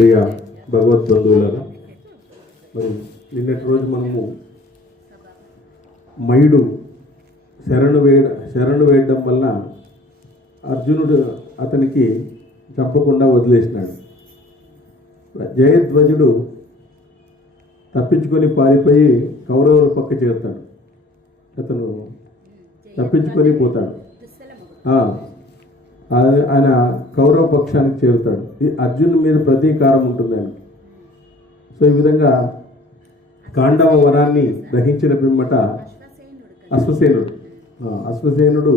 ప్రియ భగవద్బంధువులారా, మరి నిన్నటి రోజు మనము మయుడు శరణు వేయడం వల్ల అర్జునుడు అతనికి తప్పకుండా వదిలేసినాడు. జయధ్వజుడు తప్పించుకొని పారిపోయి కౌరవుల పక్క చేరుతాడు. అతను తప్పించుకొని పోతాడు. ఆయన కౌరవ పక్షానికి చేరుతాడు. అర్జునుడి మీద ప్రతీకారం ఉంటుంది ఆయన. సో ఈ విధంగా కాండవ వరాన్ని గ్రహించిన పిమ్మట అశ్వసేనుడు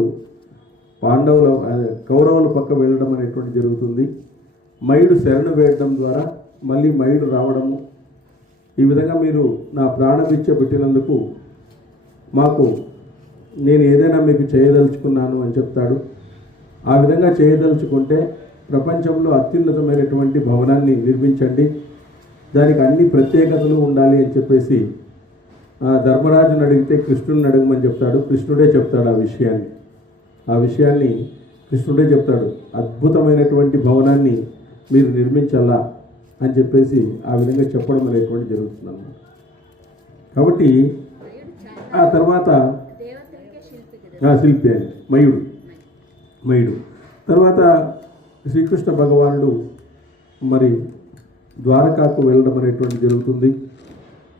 కౌరవుల పక్క వెళ్ళడం అనేటువంటి జరుగుతుంది. మయుడు శరణు వేయడం ద్వారా మళ్ళీ మయుడు రావడము, ఈ విధంగా మీరు నా ప్రాణభిక్ష పెట్టినందుకు నేను ఏదైనా మీకు చేయదలుచుకున్నాను అని చెప్తాడు. ఆ విధంగా చేయదలుచుకుంటే ప్రపంచంలో అత్యున్నతమైనటువంటి భవనాన్ని నిర్మించండి, దానికి అన్ని ప్రత్యేకతలు ఉండాలి అని చెప్పేసి ధర్మరాజుని అడిగితే కృష్ణుడిని అడగమని చెప్తాడు. కృష్ణుడే చెప్తాడు ఆ విషయాన్ని కృష్ణుడే చెప్తాడు. అద్భుతమైనటువంటి భవనాన్ని మీరు నిర్మించాలా అని చెప్పేసి ఆ విధంగా చెప్పడం అనేటువంటి జరుగుతుంది అన్నమాట. కాబట్టి ఆ తర్వాత శిల్పి అని మయుడు తర్వాత శ్రీకృష్ణ భగవానుడు మరి ద్వారకాకు వెళ్ళడం అనేటువంటి జరుగుతుంది.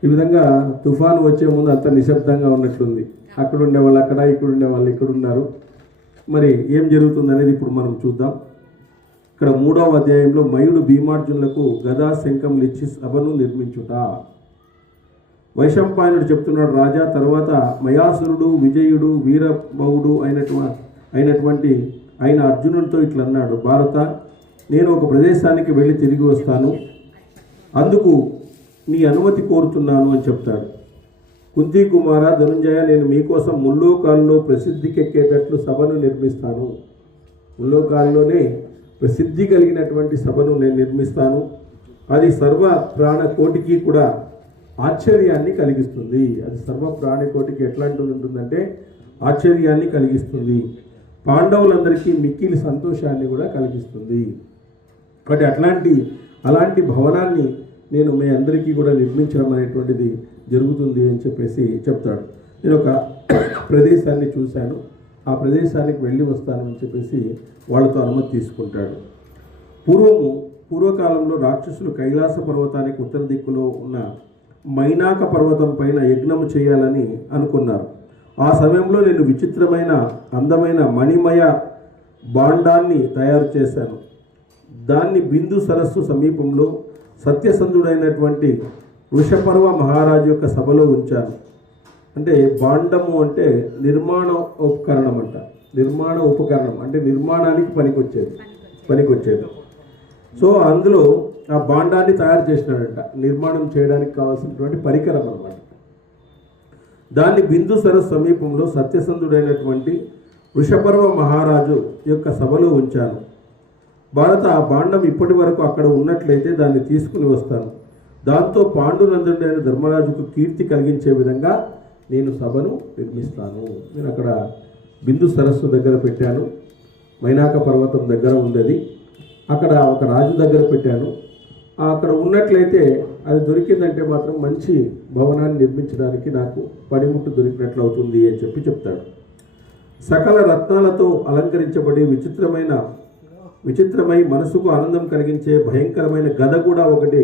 ఈ విధంగా తుఫాను వచ్చే ముందు అంత నిశ్శబ్దంగా ఉన్నట్లుంది. అక్కడ ఉండేవాళ్ళు అక్కడ, ఇక్కడ ఉండేవాళ్ళు ఇక్కడ ఉన్నారు. మరి ఏం జరుగుతుంది అనేది ఇప్పుడు మనం చూద్దాం. ఇక్కడ 3వ అధ్యాయంలో మయుడు భీమార్జునులకు గదా శంఖములు ఇచ్చి సభను నిర్మించుట. వైశంపాయనుడు చెప్తున్నాడు, రాజా తర్వాత మయాసురుడు విజయుడు వీరభవుడు అయినటువంటి అర్జునుడితో ఇట్లన్నాడు, భారత, నేను ఒక ప్రదేశానికి వెళ్ళి తిరిగి వస్తాను, అందుకు నీ అనుమతి కోరుతున్నాను అని చెప్తాడు. కుంతీ కుమార ధనుంజయ, నేను మీకోసం ముల్లోకాల్లో ప్రసిద్ధికెక్కేటట్లు సభను నిర్మిస్తాను. ముల్లోకాల్లోనే ప్రసిద్ధి కలిగినటువంటి సభను నేను నిర్మిస్తాను. అది సర్వ ప్రాణకోటికి కూడా ఆశ్చర్యాన్ని కలిగిస్తుంది. అది సర్వ ప్రాణికోటికి ఎట్లాంటి ఉంటుందంటే ఆశ్చర్యాన్ని కలిగిస్తుంది. పాండవులందరికీ మిక్కిలి సంతోషాన్ని కూడా కలిగిస్తుంది. కాబట్టి అలాంటి భవనాన్ని నేను మీ అందరికీ కూడా నిర్మించడం అనేటువంటిది జరుగుతుంది అని చెప్పేసి చెప్తాడు. నేను ఒక ప్రదేశాన్ని చూశాను, ఆ ప్రదేశానికి వెళ్ళి వస్తాను అని చెప్పేసి వాళ్ళతో అనుమతి తీసుకుంటాడు. పూర్వకాలంలో రాక్షసులు కైలాస పర్వతానికి ఉత్తర దిక్కులో ఉన్న మైనాక పర్వతం పైన యజ్ఞము చేయాలని అనుకున్నారు. ఆ సమయంలో నేను విచిత్రమైన అందమైన మణిమయ బాండాన్ని తయారు చేశాను. దాన్ని బిందు సరస్సు సమీపంలో సత్యసంధుడైనటువంటి వృషపర్వ మహారాజు యొక్క సభలో ఉంచాను. అంటే బాండము అంటే నిర్మాణ ఉపకరణం అంటే నిర్మాణానికి పనికొచ్చేది. సో అందులో ఆ బాండాన్ని తయారు చేసినాడంట, నిర్మాణం చేయడానికి కావాల్సినటువంటి పరికరం అన్నమాట. దాన్ని బిందు సరస్సు సమీపంలో సత్యసంధుడైనటువంటి వృషపర్వ మహారాజు యొక్క సభలో ఉంచాను. భారత, ఆ బాండం ఇప్పటి వరకు అక్కడ ఉన్నట్లయితే దాన్ని తీసుకుని వస్తాను. దాంతో పాండునందుడైన ధర్మరాజుకు కీర్తి కలిగించే విధంగా నేను సభను నిర్మిస్తాను. నేను అక్కడ బిందు సరస్సు దగ్గర పెట్టాను, మైనాక పర్వతం దగ్గర ఉండేది, అక్కడ ఒక రాజు దగ్గర పెట్టాను. అక్కడ ఉన్నట్లయితే అది దొరికిందంటే మాత్రం మంచి భవనాన్ని నిర్మించడానికి నాకు పనిముట్టు దొరికినట్లు అవుతుంది అని చెప్తాడు. సకల రత్నాలతో అలంకరించబడి విచిత్రమై మనసుకు ఆనందం కలిగించే భయంకరమైన గద కూడా ఒకటి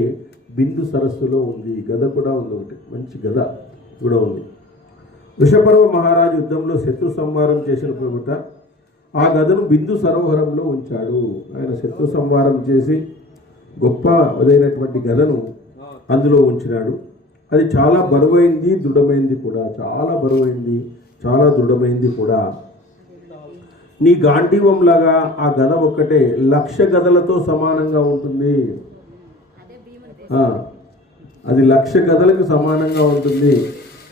బిందు సరస్సులో ఉంది. ఒకటి మంచి గద కూడా ఉంది. వృషపర్వ మహారాజు యుద్ధంలో శత్రు సంహారం చేసిన పిమ్మట ఆ గదను బిందు సరోవరంలో ఉంచాడు. ఆయన శత్రు సంహారం చేసి గొప్ప అదైనటువంటి గదను అందులో ఉంచినాడు. అది చాలా బరువైంది, దృఢమైంది కూడా. చాలా దృఢమైంది కూడా. నీ గాంధీవంలాగా ఆ గద ఒక్కటే 1,00,000 గదలతో సమానంగా ఉంటుంది. అది 1,00,000 గదలకు సమానంగా ఉంటుంది.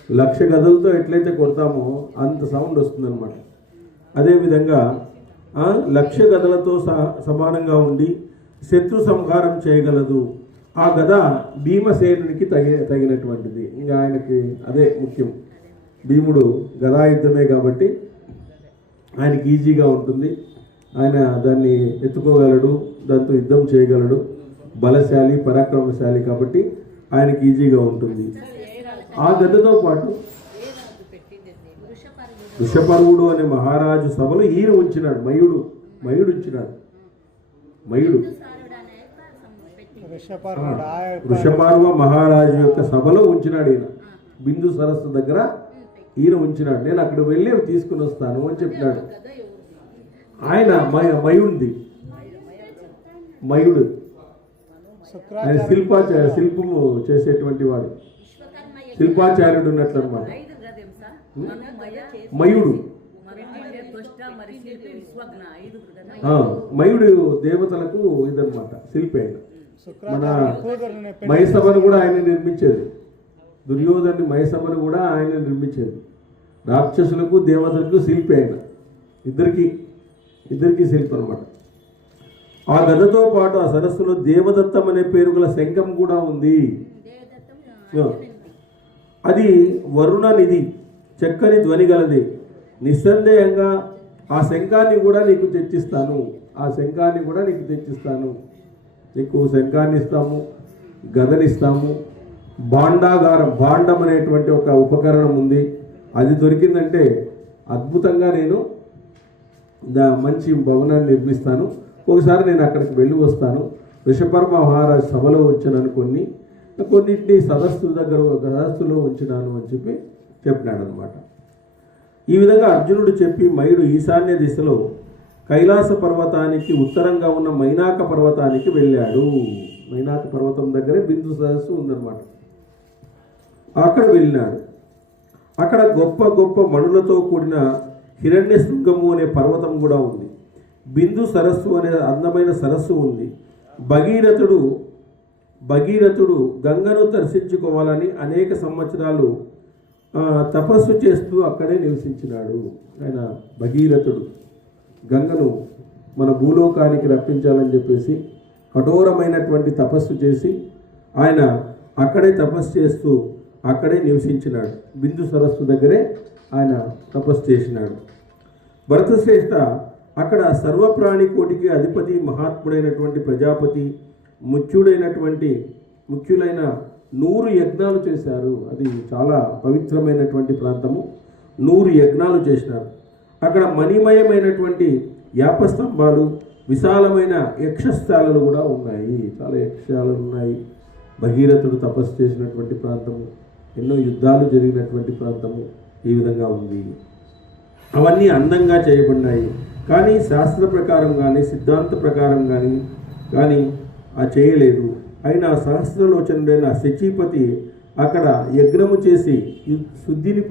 1,00,000 గదలతో ఎట్లయితే కొడతామో అంత సౌండ్ వస్తుందన్నమాట. అదేవిధంగా 1,00,000 గదలతో సమానంగా ఉండి శత్రు సంహారం చేయగలదు. ఆ గద భీమసేనునికి తగినటువంటిది. ఇంకా ఆయనకి అదే ముఖ్యం. భీముడు గదాయుద్ధమే కాబట్టి ఆయనకి ఈజీగా ఉంటుంది. ఆయన దాన్ని ఎత్తుకోగలడు, దాంతో యుద్ధం చేయగలడు. బలశాలి పరాక్రమశాలి కాబట్టి ఆయనకి ఈజీగా ఉంటుంది. ఆ గదతో పాటు వృషపర్వుడు అనే మహారాజు సభలో ఈయన ఉంచినాడు. మయుడు ఉంచినాడు. మయుడు వృషపర్వ మహారాజు యొక్క సభలో ఉంచినాడు. ఈయన బిందు సరస్సు దగ్గర ఈయన ఉంచినాడు. నేను అక్కడ వెళ్ళి తీసుకుని వస్తాను అని చెప్పినాడు. ఆయన మయుడు ఆయన శిల్పము చేసేటువంటి వాడు, శిల్పాచార్యుడు ఉన్నట్లు అనమాట. మయుడు దేవతలకు ఇదనమాట, శిల్పి. ఆయన మన మయసభను కూడా ఆయన నిర్మించేది. దుర్యోధను మయసభను కూడా ఆయన నిర్మించేది. రాక్షసులకు దేవతలకు శిల్పి ఆయన. ఇద్దరికి శిల్పి అనమాట. ఆ గదతో పాటు ఆ సరస్సులో దేవదత్తం అనే పేరు గల శంఖం కూడా ఉంది. అది వరుణ నిధి, చక్కని ధ్వని గలది. నిస్సందేహంగా ఆ శంఖాన్ని కూడా నీకు తెచ్చిస్తాను. నీకు శంఖాన్ని ఇస్తాము, గదనిస్తాము. భాండం అనేటువంటి ఒక ఉపకరణం ఉంది. అది దొరికిందంటే అద్భుతంగా నేను మంచి భవనాన్ని నిర్మిస్తాను. ఒకసారి నేను అక్కడికి వెళ్ళి వస్తాను. వృషపర్వ మహారాజు సభలో ఉంచినాను, కొన్నింటిని సదస్సులో ఉంచినాను అని చెప్పినాడు అనమాట. ఈ విధంగా అర్జునుడు చెప్పి మయుడు ఈశాన్య దిశలో కైలాస పర్వతానికి ఉత్తరంగా ఉన్న మైనాక పర్వతానికి వెళ్ళాడు. మైనాక పర్వతం దగ్గరే బిందు సదస్సు ఉందన్నమాట. అక్కడ వెళ్ళినాడు. అక్కడ గొప్ప గొప్ప మణులతో కూడిన హిరణ్య శృంగము అనే పర్వతం కూడా ఉంది. బిందు సరస్సు అనే అందమైన సరస్సు ఉంది. భగీరథుడు గంగను దర్శించుకోవాలని అనేక సంవత్సరాలు తపస్సు చేస్తూ అక్కడే నివసించినాడు. ఆయన భగీరథుడు గంగను మన భూలోకానికి రప్పించాలని చెప్పేసి కఠోరమైనటువంటి తపస్సు చేసి ఆయన అక్కడే తపస్సు చేస్తూ అక్కడే నివసించినాడు. బిందు సరస్సు దగ్గరే ఆయన తపస్సు చేసినాడు. భరతశ్రేష్ఠ అక్కడ సర్వప్రాణి కోటికి అధిపతి, మహాత్ముడైనటువంటి ప్రజాపతి, ముఖ్యులైన 100 యజ్ఞాలు చేశారు. అది చాలా పవిత్రమైనటువంటి ప్రాంతము. 100 యజ్ఞాలు చేసినారు. అక్కడ మణిమయమైనటువంటి యాపస్తంభాలు, విశాలమైన యక్షశాలలు కూడా ఉన్నాయి. చాలా యక్షశాలలు ఉన్నాయి. భగీరథుడు తపస్సు చేసినటువంటి ప్రాంతము, ఎన్నో యుద్ధాలు జరిగినటువంటి ప్రాంతము ఈ విధంగా ఉంది. అవన్నీ అందంగా చేయబడినాయి. కానీ శాస్త్ర ప్రకారం కానీ సిద్ధాంత ప్రకారం కానీ ఆ చేయలేదు. అయినా సహస్రలోచనుడైన శచీపతి అక్కడ యజ్ఞము చేసి సిద్ధిని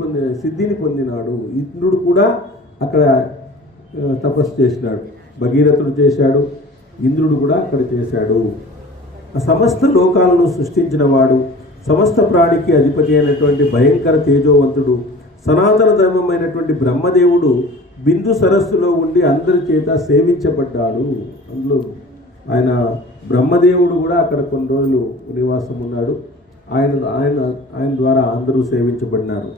పొందినాడు. ఇంద్రుడు కూడా అక్కడ తపస్సు చేసినాడు. భగీరథుడు చేశాడు, ఇంద్రుడు కూడా అక్కడ చేశాడు. సమస్త లోకాలను సృష్టించిన వాడు, సమస్త ప్రాణికి అధిపతి అయినటువంటి భయంకర తేజోవంతుడు, సనాతన ధర్మమైనటువంటి బ్రహ్మదేవుడు బిందు సరస్సులో ఉండి అందరి చేత సేవించబడ్డాడు. అందులో బ్రహ్మదేవుడు కూడా అక్కడ కొన్ని రోజులు నివాసం ఉన్నాడు. ఆయన ద్వారా అందరూ సేవించబడినారు.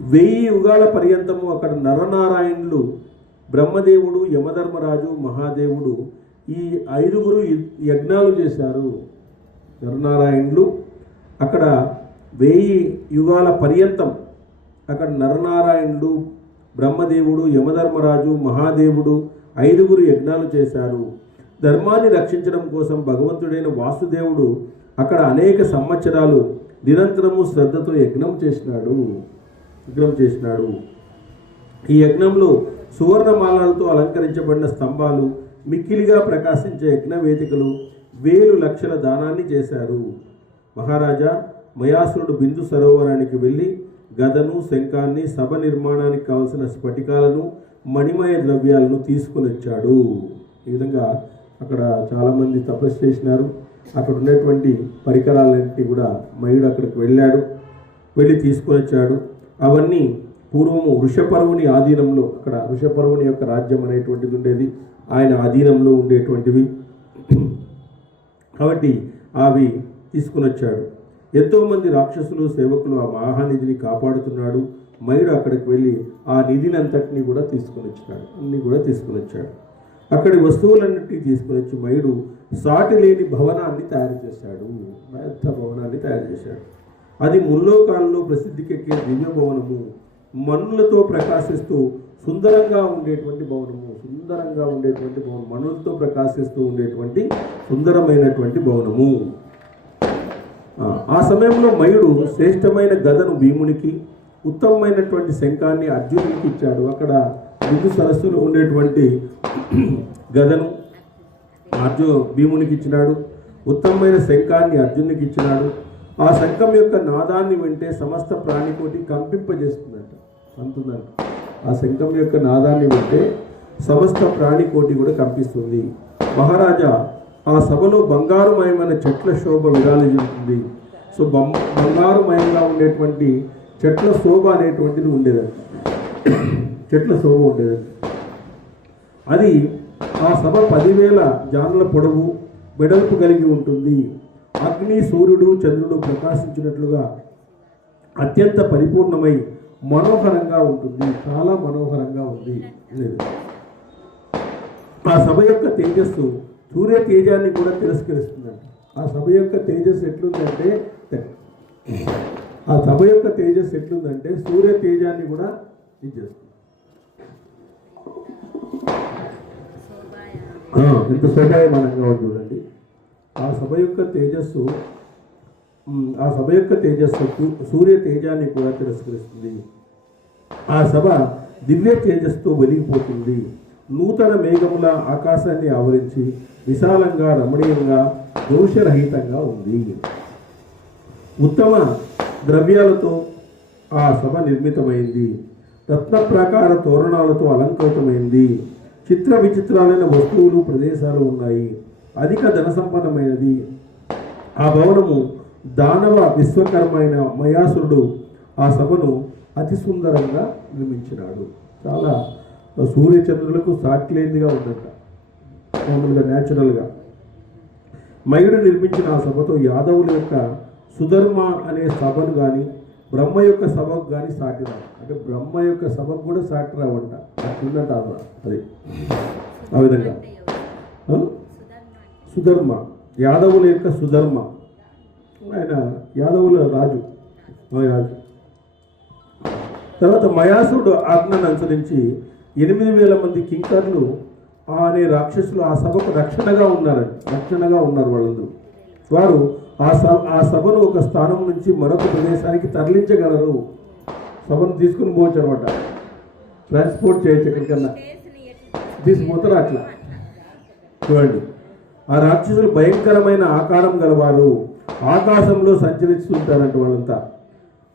1000 యుగాల పర్యంతము అక్కడ నరనారాయణులు, బ్రహ్మదేవుడు, యమధర్మరాజు, మహాదేవుడు ఈ 5గురు యజ్ఞాలు చేశారు. నరనారాయణులు అక్కడ 1000 యుగాల పర్యంతం అక్కడ నరనారాయణుడు, బ్రహ్మదేవుడు, యమధర్మరాజు, మహాదేవుడు 5గురు యజ్ఞాలు చేశారు. ధర్మాన్ని రక్షించడం కోసం భగవంతుడైన వాసుదేవుడు అక్కడ అనేక సంవత్సరాలు నిరంతరము శ్రద్ధతో యజ్ఞం చేసినాడు. ఈ యజ్ఞంలో సువర్ణమాలలతో అలంకరించబడిన స్తంభాలు, మిక్కిలిగా ప్రకాశించే యజ్ఞ వేదికలు, 1000 లక్షల దానాన్ని చేశారు. మహారాజా మయాసురుడు బిందు సరోవరానికి వెళ్ళి గదను, శంఖాన్ని, సభ నిర్మాణానికి కావలసిన స్ఫటికాలను, మణిమయ ద్రవ్యాలను తీసుకుని వచ్చాడు. ఈ విధంగా అక్కడ చాలామంది తపస్సు చేసినారు. అక్కడ ఉన్నటువంటి పరికరాలన్నింటినీ కూడా మయుడు అక్కడికి వెళ్ళి తీసుకొని వచ్చాడు. అవన్నీ పూర్వము వృషపర్వుని ఆధీనంలో, అక్కడ వృషపర్వుని యొక్క రాజ్యం అనేటువంటిది ఉండేది, ఆయన ఆధీనంలో ఉండేటువంటివి కాబట్టి అవి తీసుకుని వచ్చాడు. ఎంతోమంది రాక్షసులు, సేవకులు ఆ మహానిధిని కాపాడుతున్నాడు. మయుడు అక్కడికి వెళ్ళి ఆ నిధిని అంతటినీ కూడా తీసుకుని వచ్చాడు. అక్కడి వస్తువులన్నింటినీ తీసుకుని వచ్చి మయుడు సాటి లేని భవనాన్ని తయారు చేశాడు. పెద్ద భవనాన్ని తయారు చేశాడు. అది ముల్లోకాలలో ప్రసిద్ధికెక్కే దివ్య భవనము, మన్నులతో ప్రకాశిస్తూ సుందరంగా ఉండేటువంటి భవనము. సుందరంగా ఉండేటువంటి భవనం, మన్నులతో ప్రకాశిస్తూ ఉండేటువంటి సుందరమైనటువంటి భవనము. ఆ సమయంలో మయుడు శ్రేష్టమైన గదను భీమునికి, ఉత్తమమైనటువంటి శంఖాన్ని అర్జునునికి ఇచ్చాడు. అక్కడ బిందు సరస్సులో ఉండేటువంటి గదను భీమునికి ఇచ్చినాడు. ఉత్తమమైన శంఖాన్ని అర్జునునికి ఇచ్చినాడు. ఆ శంఖం యొక్క నాదాన్ని వింటే సమస్త ప్రాణికోటి కంపింపజేస్తుందంట, అంటుందంట. ఆ శంఖం యొక్క నాదాన్ని వింటే సమస్త ప్రాణికోటి కూడా కంపిస్తుంది. మహారాజా, ఆ సభలో బంగారుమయమైన చెట్ల శోభ విరాజిల్లుతుంది. సో బంగారుమయంగా ఉండేటువంటి చెట్ల శోభ అనేటువంటిది ఉండేదంట. చెట్ల శోభ ఉండేదంట. అది ఆ సభ 10,000 జానుల పొడవు వెడల్పు కలిగి ఉంటుంది. అగ్ని, సూర్యుడు, చంద్రుడు ప్రకాశించినట్లుగా అత్యంత పరిపూర్ణమై మనోహరంగా ఉంటుంది. చాలా మనోహరంగా ఉంది. ఆ సభ యొక్క తేజస్సు సూర్య తేజాన్ని కూడా తిరస్కరిస్తుందంట. ఆ సభ యొక్క తేజస్సు ఎట్లుందంటే సూర్య తేజాన్ని కూడా ఇచ్చేస్తుంది. ఎంత శోభాయమానంగా ఉంది చూడండి. ఆ సభ యొక్క తేజస్సు సూర్య తేజాన్ని కూడా తిరస్కరిస్తుంది. ఆ సభ దివ్య తేజస్సుతో వెలిగిపోతుంది. నూతన మేఘముల ఆకాశాన్ని ఆవరించి విశాలంగా, రమణీయంగా, దోషరహితంగా ఉంది. ఉత్తమ ద్రవ్యాలతో ఆ సభ నిర్మితమైంది. రత్న ప్రాకార తోరణాలతో అలంకృతమైంది. చిత్ర విచిత్రాలైన వస్తువులు, ప్రదేశాలు ఉన్నాయి. అధిక ధనసంపన్నమైనది. ఆ భవనము దానవ విశ్వకర్మైన మయాసురుడు ఆ సభను అతి సుందరంగా నిర్మించినాడు. చాలా సూర్యచంద్రులకు సాటిలేనిదిగా ఉందంట, మామూలుగా న్యాచురల్గా. మయుడు నిర్మించిన ఆ సభతో యాదవుల యొక్క సుధర్మ అనే సభను కానీ, బ్రహ్మ యొక్క సభకు కానీ సాటి రావు. అంటే బ్రహ్మ యొక్క సభకు కూడా సాటి రావంట. అట్లుందంట అది. ఆ విధంగా సుధర్మ, యాదవుల యొక్క సుధర్మ, ఆయన యాదవుల రాజు. తర్వాత మయాసుడు ఆజ్ఞను అనుసరించి 8,000 మంది కింకర్లు అనే రాక్షసులు ఆ సభకు రక్షణగా ఉన్నారు వాళ్ళందరూ. వారు ఆ సభను ఒక స్థానం నుంచి మరొక ప్రదేశానికి తరలించగలరు. సభను తీసుకుని పోవచ్చు అనమాట, ట్రాన్స్పోర్ట్ చేయొచ్చు. ఎక్కడికన్నా తీసుకుపోతారు. అట్లా చూడండి. ఆ రాక్షసులు భయంకరమైన ఆకారం గలవారు. ఆకాశంలో సంచరిస్తుంటారంట వాళ్ళంతా.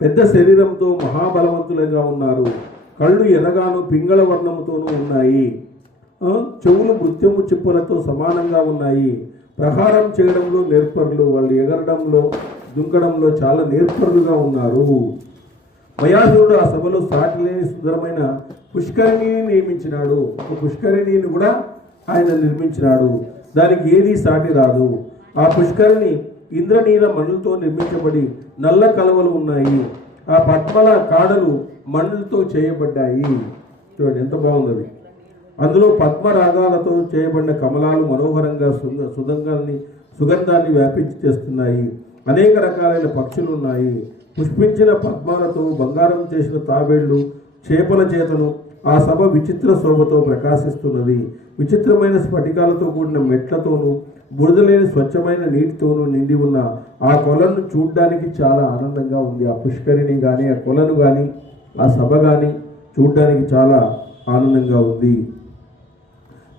పెద్ద శరీరంతో మహాబలవంతులుగా ఉన్నారు. కళ్ళు ఎర్రగాను పింగళ వర్ణముతోనూ ఉన్నాయి. చెవులు మృత్యము చిప్పలతో సమానంగా ఉన్నాయి. ప్రహారం చేయడంలో నేర్పరులు. వాళ్ళు ఎగరడంలో, దుంకడంలో చాలా నేర్పరులుగా ఉన్నారు. మయాసురుడు ఆ సభలో సాటి లేని సుందరమైన పుష్కరిణిని నియమించినాడు. ఒక పుష్కరిణిని కూడా ఆయన నిర్మించినాడు. దానికి ఏది సాటి రాదు. ఆ పుష్కరిణి ఇంద్రనీల మణులతో నిర్మించబడి నల్ల కలవలు ఉన్నాయి. ఆ పద్మల కాడలు మణులతో చేయబడ్డాయి. చూడండి ఎంత బాగుంది. అందులో పద్మరాగాలతో చేయబడిన కమలాలు మనోహరంగా సుగంధాన్ని వ్యాపించి చేస్తున్నాయి. అనేక రకాలైన పక్షులు ఉన్నాయి. పుష్పించిన పద్మాలతో బంగారం చేసిన తాబేళ్లు, చేపల చేతను ఆ సభ విచిత్ర శోభతో ప్రకాశిస్తున్నది. విచిత్రమైన స్ఫటికాలతో కూడిన మెట్లతోనూ, బురదలేని స్వచ్ఛమైన నీటితోనూ నిండి ఉన్న ఆ కొలను చూడ్డానికి చాలా ఆనందంగా ఉంది. ఆ పుష్కరిణి కానీ, ఆ కొలను కానీ, ఆ సభ కానీ చూడ్డానికి చాలా ఆనందంగా ఉంది.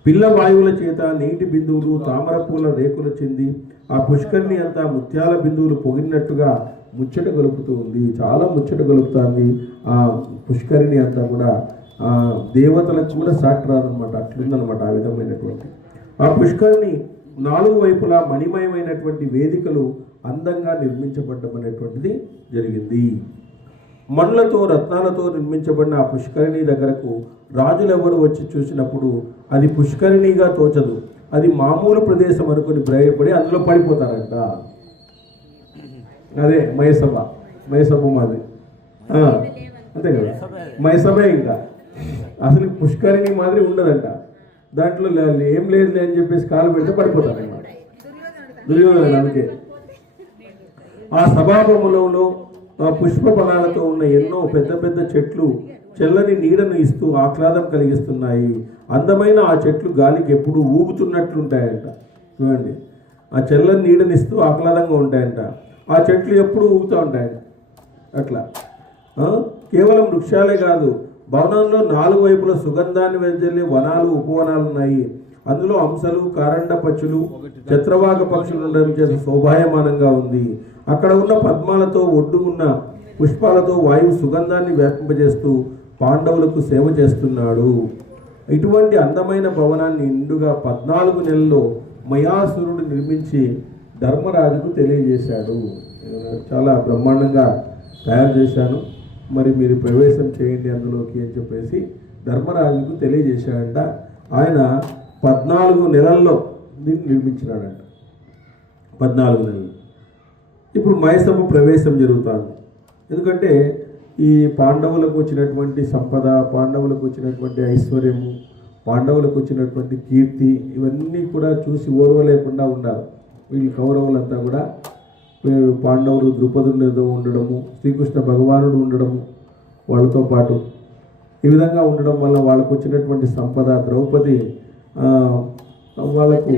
పిల్ల వాయువుల చేత నీటి బిందువులు, తామర పూల రేకుల చెంది ఆ పుష్కరిణి అంతా ముత్యాల బిందువులు పొగినట్టుగా ముచ్చట గలుపుతూ ఉంది. చాలా ముచ్చట గలుపుతుంది ఆ పుష్కరిణి అంతా కూడా. దేవతలకు కూడా సాటి రాదనమాట. అట్లుందనమాట ఆ విధమైనటువంటి ఆ పుష్కరిణి 4 వైపులా మణిమయమైనటువంటి వేదికలు అందంగా నిర్మించబడడం అనేటువంటిది జరిగింది. మణులతో, రత్నాలతో నిర్మించబడిన ఆ పుష్కరిణి దగ్గరకు రాజులెవరు వచ్చి చూసినప్పుడు అది పుష్కరిణిగా తోచదు. అది మామూలు ప్రదేశం అనుకుని భయపడి అందులో పడిపోతారంట. అదే మయసభ మాది అంతే కదా, మయసభే. ఇంకా అసలు పుష్కరిణి మాదిరి ఉండదంట. దాంట్లో ఏం లేదులే అని చెప్పేసి కాలు పెడితే పడిపోతారు అన్నమాట. దుర్యోధనుడు అందుకే ఆ సభాభవనంలో పుష్ప ఫలాలతో ఉన్న ఎన్నో పెద్ద పెద్ద చెట్లు చల్లని నీడను ఇస్తూ ఆహ్లాదం కలిగిస్తున్నాయి. అందమైన ఆ చెట్లు గాలికి ఎప్పుడు ఊగుతున్నట్లుంటాయంట. చూడండి, ఆ చల్లని నీడనిస్తూ ఆహ్లాదంగా ఉంటాయంట. ఆ చెట్లు ఎప్పుడు ఊగుతూ ఉంటాయంట. అట్లా కేవలం వృక్షాలే కాదు, భవనంలో 4 వైపుల సుగంధాన్ని వెదజల్లే వనాలు, ఉపవనాలు ఉన్నాయి. అందులో హంసలు, కారండ పక్షులు, చత్రవాక పక్షులు ఉండడం చేత శోభాయమానంగా ఉంది. అక్కడ ఉన్న పద్మాలతో ఒడ్డు ఉన్న పుష్పాలతో వాయువు సుగంధాన్ని వ్యాపింపజేస్తూ పాండవులకు సేవ చేస్తున్నాడు. ఇటువంటి అందమైన భవనాన్ని నిండుగా 14 నెలల్లో మయాసురుడు నిర్మించి ధర్మరాజుకు తెలియజేశాడు. చాలా బ్రహ్మాండంగా తయారు చేశాను, మరి మీరు ప్రవేశం చేయండి అందులోకి అని చెప్పేసి ధర్మరాజుకు తెలియజేశాడంట. ఆయన 14 నెలల్లో దీన్ని నిర్మించినాడంట. 14 నెలలు. ఇప్పుడు మయసభ ప్రవేశం జరుగుతుంది. ఎందుకంటే ఈ పాండవులకు వచ్చినటువంటి సంపద, పాండవులకు వచ్చినటువంటి ఐశ్వర్యము, పాండవులకు వచ్చినటువంటి కీర్తి, ఇవన్నీ కూడా చూసి ఓర్వలేకుండా ఉన్నారు వీళ్ళు కౌరవులంతా కూడా. పాండవులు ద్రుపదునితో ఉండడము, శ్రీకృష్ణ భగవానుడు ఉండడము వాళ్ళతో పాటు, ఈ విధంగా ఉండడం వల్ల వాళ్ళకు వచ్చినటువంటి సంపద, ద్రౌపది వాళ్ళకు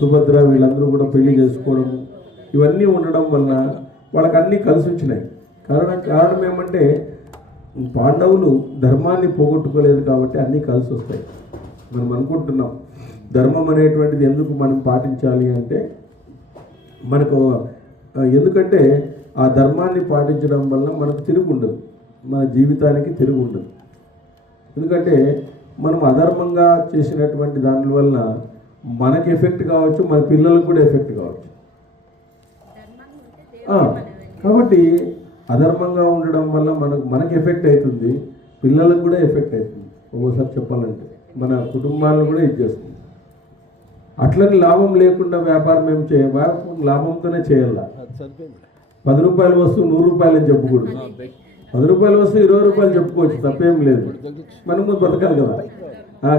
సుభద్ర వీళ్ళందరూ కూడా పెళ్లి చేసుకోవడము, ఇవన్నీ ఉండడం వలన వాళ్ళకి అన్నీ కలిసి వచ్చినాయి. కారణం ఏమంటే పాండవులు ధర్మాన్ని పోగొట్టుకోలేదు కాబట్టి అన్నీ కలిసి వస్తాయి. మనం అనుకుంటున్నాం ధర్మం అనేటువంటిది ఎందుకు మనం పాటించాలి అంటే మనకు, ఎందుకంటే ఆ ధర్మాన్ని పాటించడం వల్ల మనకు తిరుగు ఉండదు, మన జీవితానికి తిరుగు ఉండదు. ఎందుకంటే మనం అధర్మంగా చేసినటువంటి దాని వల్ల మనకి ఎఫెక్ట్ కావచ్చు, మన పిల్లలకు కూడా ఎఫెక్ట్ కావచ్చు. కాబట్టి అధర్మంగా ఉండడం వల్ల మనకి ఎఫెక్ట్ అవుతుంది, పిల్లలకు కూడా ఎఫెక్ట్ అవుతుంది. ఒక్కోసారి చెప్పాలంటే మన కుటుంబాలను కూడా ఇచ్చేస్తుంది. అట్లని లాభం లేకుండా వ్యాపారం ఏం లాభంతోనే చేయాల. 10 రూపాయల వస్తువు 100 రూపాయలు అని చెప్పకూడదు. 10 రూపాయల వస్తువు 20 రూపాయలు చెప్పుకోవచ్చు, తప్పేం లేదు. మనము బ్రతకాలి కదా.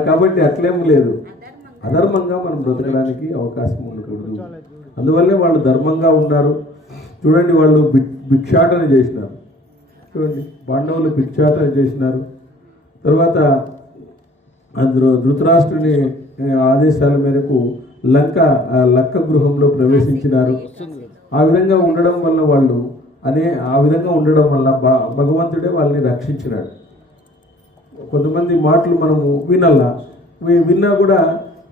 కాబట్టి అట్లేం లేదు, అధర్మంగా మనం బ్రతకడానికి అవకాశం ఉండకూడదు. అందువల్లే వాళ్ళు ధర్మంగా ఉన్నారు. చూడండి, వాళ్ళు భిక్షాటన చేసినారు. చూడండి, పాండవులు భిక్షాటన చేసినారు. తర్వాత ధృతరాష్ట్రుని ఆదేశాల మేరకు లక్క గృహంలో ప్రవేశించినారు. ఆ విధంగా ఉండడం వల్ల భగవంతుడే వాళ్ళని రక్షించినాడు. కొంతమంది మాటలు మనము విన్నా కూడా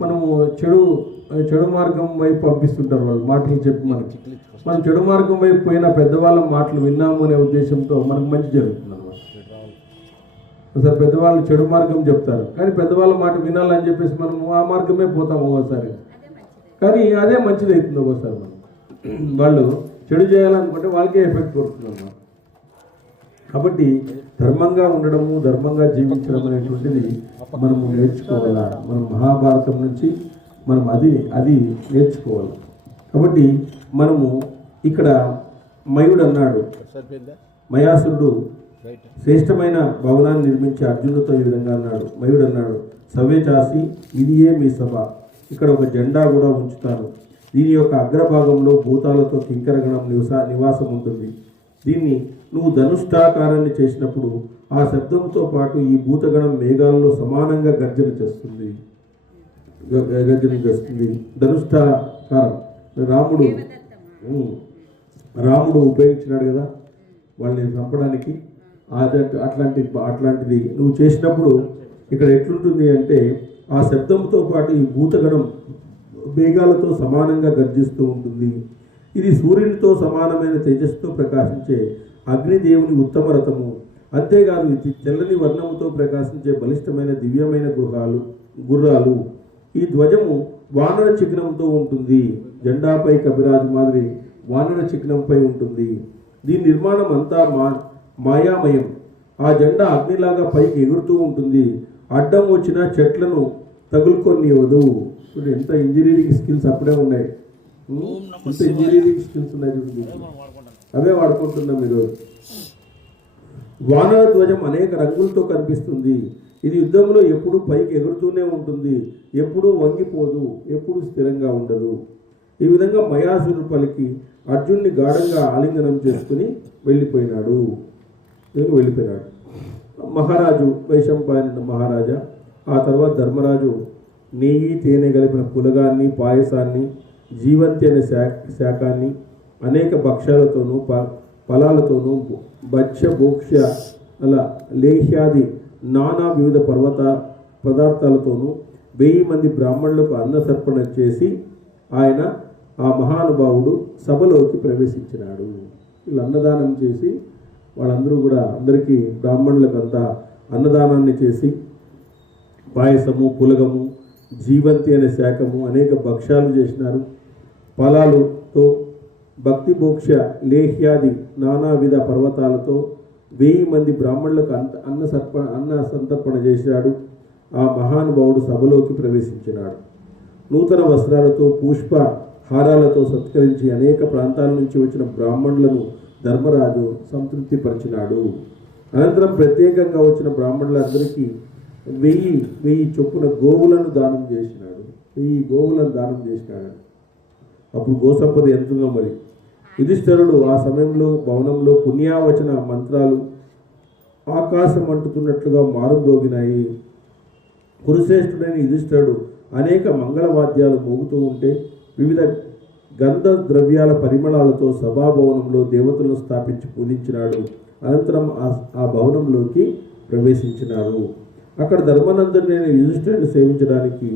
మనము చెడు మార్గం వైపు పంపిస్తుంటారు వాళ్ళు మాటలు చెప్పి మనకి. మనం చెడు మార్గం వైపు పోయిన పెద్దవాళ్ళ మాటలు విన్నాము అనే ఉద్దేశంతో మనకు మంచి జరుగుతుంది అన్నమాట. ఒకసారి పెద్దవాళ్ళు చెడు మార్గం చెప్తారు, కానీ పెద్దవాళ్ళ మాట వినాలని చెప్పేసి మనము ఆ మార్గమే పోతాం ఒక్కోసారి, కానీ అదే మంచిది అవుతుంది. ఒక్కోసారి వాళ్ళు చెడు చేయాలనుకుంటే వాళ్ళకే ఎఫెక్ట్ పడుతుంది అన్నమాట. కాబట్టి ధర్మంగా ఉండడము, ధర్మంగా జీవించడం అనేటువంటిది మనము నేర్చుకోవాలా. మనం మహాభారతం నుంచి మనం అది నేర్చుకోవాలి. కాబట్టి మనము ఇక్కడ మయుడు అన్నాడు, మయాసురుడు శ్రేష్టమైన భవనాన్ని నిర్మించి అర్జునుడితో ఈ విధంగా అన్నాడు. మయుడు అన్నాడు, సవ్య చాసి ఇదియే మీ సభ, ఇక్కడ ఒక జెండా కూడా ఉంచుతాను. దీని యొక్క అగ్రభాగంలో భూతాలతో కింకరగణం నివాసం ఉంటుంది. దీన్ని నువ్వు ధనుష్ఠాకారాన్ని చేసినప్పుడు ఆ శబ్దంతో పాటు ఈ భూతగణం మేఘాలలో సమానంగా గర్జన చేస్తుంది. ధనుష్ఠాకారం రాముడు ఉపయోగించినాడు కదా వాళ్ళని చంపడానికి. అట్లాంటిది నువ్వు చేసినప్పుడు ఇక్కడ ఎట్లుంటుంది అంటే ఆ శబ్దంతో పాటు ఈ భూతగణం మేఘాలతో సమానంగా గర్జిస్తూ ఉంటుంది. ఇది సూర్యునితో సమానమైన తేజస్సుతో ప్రకాశించే అగ్నిదేవుని ఉత్తమ రథము. అంతేకాదు ఇది తెల్లని వర్ణముతో ప్రకాశించే బలిష్టమైన దివ్యమైన గుర్రాలు. ఈ ధ్వజము వానర చిహ్నంతో ఉంటుంది. జెండాపై కవిరాజు మాదిరి వానర చిహ్నంపై ఉంటుంది. దీని నిర్మాణం అంతా మాయామయం. ఆ జెండా అగ్నిలాగా పైకి ఎగురుతూ ఉంటుంది. అడ్డం వచ్చిన చెట్లను తగులుకొనివ్వదు. ఇప్పుడు ఎంత ఇంజనీరింగ్ స్కిల్స్ అప్పుడే ఉన్నాయి, ఎంత ఇంజనీరింగ్ స్కిల్స్ ఉన్నాయి చూడండి, అవే వాడుకుంటున్నాం ఈరోజు. వానర ధ్వజం అనేక రంగులతో కనిపిస్తుంది. ఇది యుద్ధంలో ఎప్పుడూ పైకి ఎగురుతూనే ఉంటుంది, ఎప్పుడూ వంగిపోదు, ఎప్పుడూ స్థిరంగా ఉండదు. ఈ విధంగా మయాసురుడు పలికి అర్జున్ని గాఢంగా ఆలింగనం చేసుకుని వెళ్ళిపోయినాడు. మహారాజు వైశంపాయనుడు మహారాజా, ఆ తర్వాత ధర్మరాజు నెయ్యి తేనె కలిపిన పులగాన్ని, పాయసాన్ని, జీవంతి అనే శాకాన్ని, అనేక భక్ష్యాలతోనూ ఫలాలతోనూ, భక్ష్య భోక్ష్య అలా లేహ్యాది నానా వివిధ పదార్థాలతోనూ 1000 మంది బ్రాహ్మణులకు అన్నసర్పణ చేసి ఆయన ఆ మహానుభావుడు సభలోకి ప్రవేశించినాడు. వీళ్ళు అన్నదానం చేసి వాళ్ళందరూ కూడా అందరికీ బ్రాహ్మణులకంతా అన్నదానాన్ని చేసి పాయసము, పులగము, జీవంతి అనే శాఖము, అనేక భక్ష్యాలు చేసినారు. ఫలాలతో భక్తి భోక్ష లేహ్యాది నానావిధ పర్వతాలతో 1000 మంది బ్రాహ్మణులకు అన్న సంతర్పణ చేశాడు. ఆ మహానుభావుడు సభలోకి ప్రవేశించినాడు. నూతన వస్త్రాలతో పుష్ప హారాలతో సత్కరించి అనేక ప్రాంతాల నుంచి వచ్చిన బ్రాహ్మణులను ధర్మరాజు సంతృప్తిపరిచినాడు. అనంతరం ప్రత్యేకంగా వచ్చిన బ్రాహ్మణులందరికీ 1000 చొప్పున గోవులను దానం చేసినాడు. 1000 గోవులను దానం చేసినాడు. అప్పుడు గోసంపద ఎంతుందో మరి. యుధిష్ఠిరుడు ఆ సమయంలో భవనంలో పుణ్యావచన మంత్రాలు ఆకాశం అంటుతున్నట్లుగా మారుమోగినాయి. కురుశ్రేష్ఠుడైన యుధిష్ఠిరుడు అనేక మంగళవాద్యాలు మోగుతూ ఉంటే వివిధ గంధ ద్రవ్యాల పరిమళాలతో సభాభవనంలో దేవతలను స్థాపించి పూజించినాడు. అనంతరం ఆ భవనంలోకి ప్రవేశించినారు. అక్కడ ధర్మనందనుడైన యుధిష్ఠిరుడిని సేవించడానికి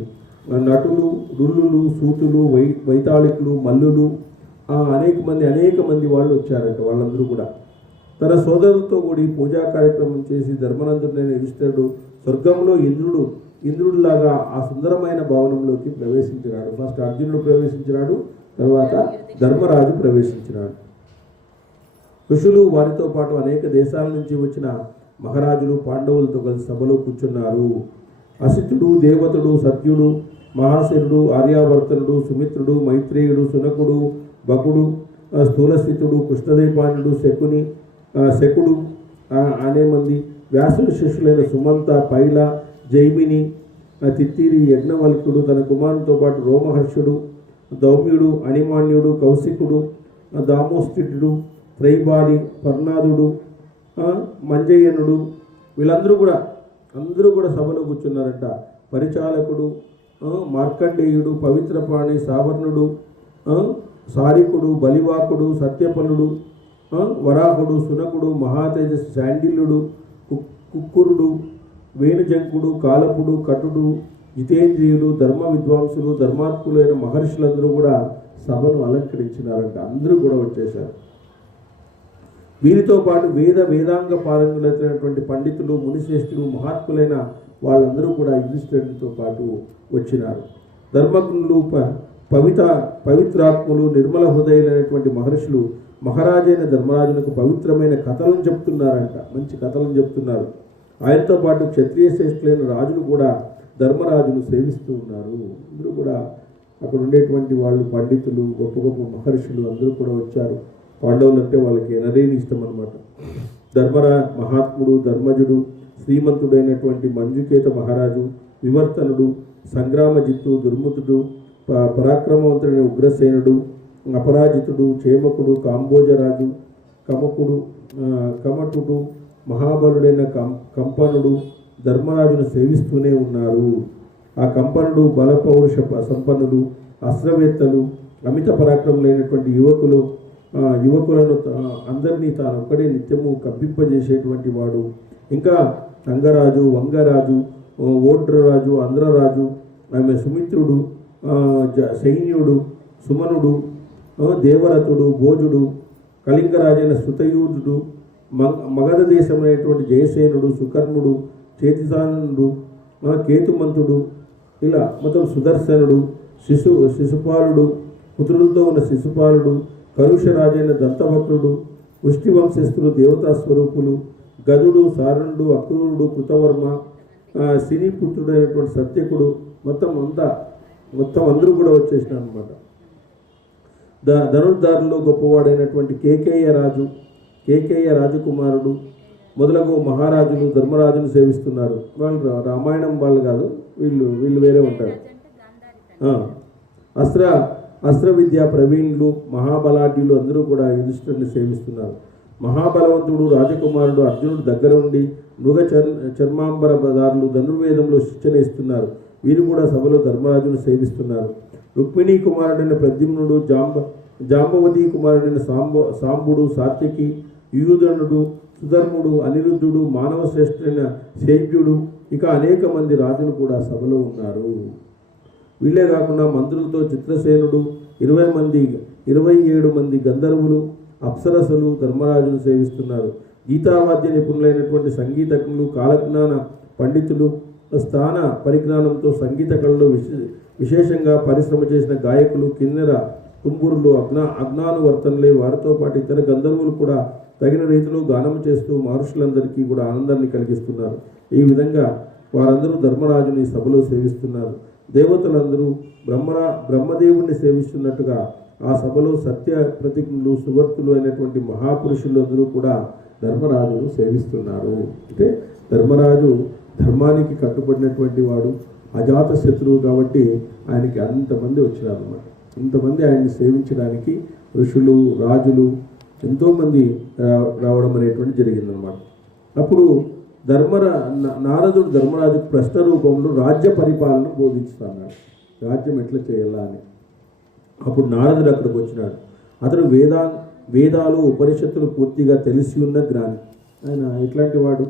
నటులు, రుల్లులు, సూతులు, వైతాళికులు, మల్లులు, అనేక మంది వాళ్ళు వచ్చారంట. వాళ్ళందరూ కూడా తన సోదరులతో కూడి పూజా కార్యక్రమం చేసి ధర్మనందనుడైన యుధిష్ఠిరుడు స్వర్గంలో ఇంద్రుడిలాగా ఆ సుందరమైన భవనంలోకి ప్రవేశించినాడు. ఫస్ట్ అర్జునుడు ప్రవేశించినాడు, తర్వాత ధర్మరాజు ప్రవేశించినాడు. ఋషులు వారితో పాటు అనేక దేశాల నుంచి వచ్చిన మహారాజులు పాండవులతో కలిసి సభలో కూర్చున్నారు. అసితుడు, దేవతుడు, సత్యుడు, మహాశరుడు, ఆర్యావర్తనుడు, సుమిత్రుడు, మైత్రేయుడు, సునకుడు, బకుడు, స్థూలస్థితుడు, కృష్ణదేపానుడు, శకుడు అనే మంది, వ్యాసుని శిష్యులైన సుమంత, పైల, జైమిని, తిత్తిరి, యజ్ఞవల్కుడు, తన కుమారునితో పాటు రోమహర్షుడు, దౌమ్యుడు, అణిమాన్యుడు, కౌశికుడు, దామోష్టిటుడు, త్రైబాలి, పర్ణాదుడు, మంజయ్యనుడు, వీళ్ళందరూ కూడా సభలో కూర్చున్నారంట. పరిచాలకుడు, మార్కండేయుడు, పవిత్రపాణి, సావర్ణుడు, సారికుడు, బలివాకుడు, సత్యపనుడు, వరాహుడు, సునకుడు, మహాతేజస్, శాండిల్యుడు, కుక్కురుడు, వేణుజంకుడు, కాలపుడు, కటుడు, జితేంద్రియులు, ధర్మ విద్వాంసులు, ధర్మాత్ములైన మహర్షులందరూ కూడా సభను అలంకరించినారంట. అందరూ కూడా వచ్చేశారు. వీరితో పాటు వేదాంగ పారంగులైనటువంటి పండితులు, మునిశ్రేష్ఠులు, మహాత్ములైన వాళ్ళందరూ కూడా యుధిష్ఠిరుడితో పాటు వచ్చినారు. ధర్మజ్ఞులు, పవిత్రాత్ములు, నిర్మల హృదయులైనటువంటి మహర్షులు మహారాజైన ధర్మరాజునకు పవిత్రమైన కథలను చెప్తున్నారంట. మంచి కథలను చెప్తున్నారు. ఆయనతో పాటు క్షత్రియ శ్రేష్ఠులైన రాజులు కూడా ధర్మరాజును సేవిస్తూ ఉన్నారు. అందరూ కూడా అక్కడ ఉండేటువంటి వాళ్ళు పండితులు, గొప్ప గొప్ప మహర్షులు అందరూ కూడా వచ్చారు. పాండవులు అంటే వాళ్ళకి ఎనలేని ఇష్టం అన్నమాట. మహాత్ముడు, ధర్మజుడు, శ్రీమంతుడైనటువంటి మంజుకేత మహారాజు, వివర్తనుడు, సంగ్రామజిత్తు, దుర్ముతుడు, పరాక్రమవంతుడైన ఉగ్రసేనుడు, అపరాజితుడు, క్షేమకుడు, కాంబోజరాజు, కమటుడు, మహాబలుడైన కంపనుడు ధర్మరాజును సేవిస్తూనే ఉన్నారు. ఆ కంపనుడు బలపౌరుష సంపన్నుడు, అస్త్రవేత్తలు, అమిత పరాక్రములైనటువంటి యువకులను అందరినీ తాను ఒక్కడే నిత్యము కప్పింపజేసేటువంటి వాడు. ఇంకా అంగరాజు, వంగరాజు, ఓడ్రరాజు, ఆంధ్రరాజు, ఆమె సుమిత్రుడు, సైన్యుడు, సుమనుడు, దేవరథుడు, భోజుడు, కళింగరాజైన శృతయూధుడు, మగధ దేశమైనటువంటి జయసేనుడు, సుకర్ముడు, చేతిసానుడు, కేతుమంతుడు, ఇలా మొత్తం సుదర్శనుడు, శిశుపాలుడు, పుత్రులతో ఉన్న శిశుపాలుడు, కరుషరాజైన దంతభక్తుడు, వృష్టివంశస్థులు, దేవతా స్వరూపులు, గదుడు, సారణుడు, అక్రూరుడు, కృతవర్మ, సినీపుత్రుడైనటువంటి సత్యకుడు, మొత్తం అందరూ కూడా వచ్చేసినారు అనమాట. ధనుర్ధారులో గొప్పవాడైనటువంటి కేకేయ రాజకుమారుడు, మొదలగు మహారాజులు ధర్మరాజును సేవిస్తున్నారు. వాళ్ళు రామాయణం వాళ్ళు కాదు, వీళ్ళు వేరే ఉంటారు. అస్త్ర విద్యా ప్రవీణులు మహాబలాఢ్యులు అందరూ కూడా యుధిష్ఠిరుని సేవిస్తున్నారు. మహాబలవంతుడు రాజకుమారుడు అర్జునుడు దగ్గర ఉండి మృగ చర్మాంబరదారులు ధనుర్వేదంలో శిక్షణ ఇస్తున్నారు. వీరు కూడా సభలో ధర్మరాజును సేవిస్తున్నారు. రుక్మిణీ కుమారుడైన ప్రద్యుమ్నుడు, జాంబవతి కుమారుడైన సాంబుడు, సాత్యకి, యూధనుడు, సుధర్ముడు, అనిరుద్ధుడు, మానవ శ్రేష్ఠుడైన శైవ్యుడు, ఇక అనేక మంది రాజులు కూడా సభలో ఉన్నారు. వీళ్ళే కాకుండా మంత్రులతో చిత్రసేనుడు, 27 మంది గంధర్వులు, అప్సరసులు ధర్మరాజును సేవిస్తున్నారు. గీతావాద్య నిపుణులైనటువంటి సంగీతజ్ఞులు, కాలజ్ఞాన పండితులు, స్థాన పరిజ్ఞానంతో సంగీత కళలో విశేషంగా పరిశ్రమ చేసిన గాయకులు, కిన్నెర తుంబురులు, అజ్ఞానువర్తనలే, వారితో పాటు ఇతర గంధర్వులు కూడా తగిన రీతిలో గానం చేస్తూ మహర్షులందరికీ కూడా ఆనందాన్ని కలిగిస్తున్నారు. ఈ విధంగా వారందరూ ధర్మరాజుని సభలో సేవిస్తున్నారు. దేవతలందరూ బ్రహ్మదేవుణ్ణి సేవిస్తున్నట్టుగా ఆ సభలో సత్య ప్రతిజ్ఞులు, సువర్తులు అయినటువంటి మహాపురుషులు అందరూ కూడా ధర్మరాజును సేవిస్తున్నారు. అంటే ధర్మరాజు ధర్మానికి కట్టుబడినటువంటి వాడు, అజాత శత్రువు కాబట్టి ఆయనకి అంతమంది వచ్చినారన్నమాట. ఇంతమంది ఆయన్ని సేవించడానికి ఋషులు, రాజులు ఎంతోమంది రావడం అనేటువంటి జరిగిందనమాట. అప్పుడు నారదుడు ధర్మరాజుకు ప్రశ్న రూపంలో రాజ్య పరిపాలన బోధిస్తున్నాడు, రాజ్యం ఎట్లా చేయాలా అని. అప్పుడు నారదుడు అక్కడికి వచ్చినాడు. అతడు వేదాలు ఉపనిషత్తులు పూర్తిగా తెలిసి ఉన్న జ్ఞాని. ఆయన ఎట్లాంటి వాడు?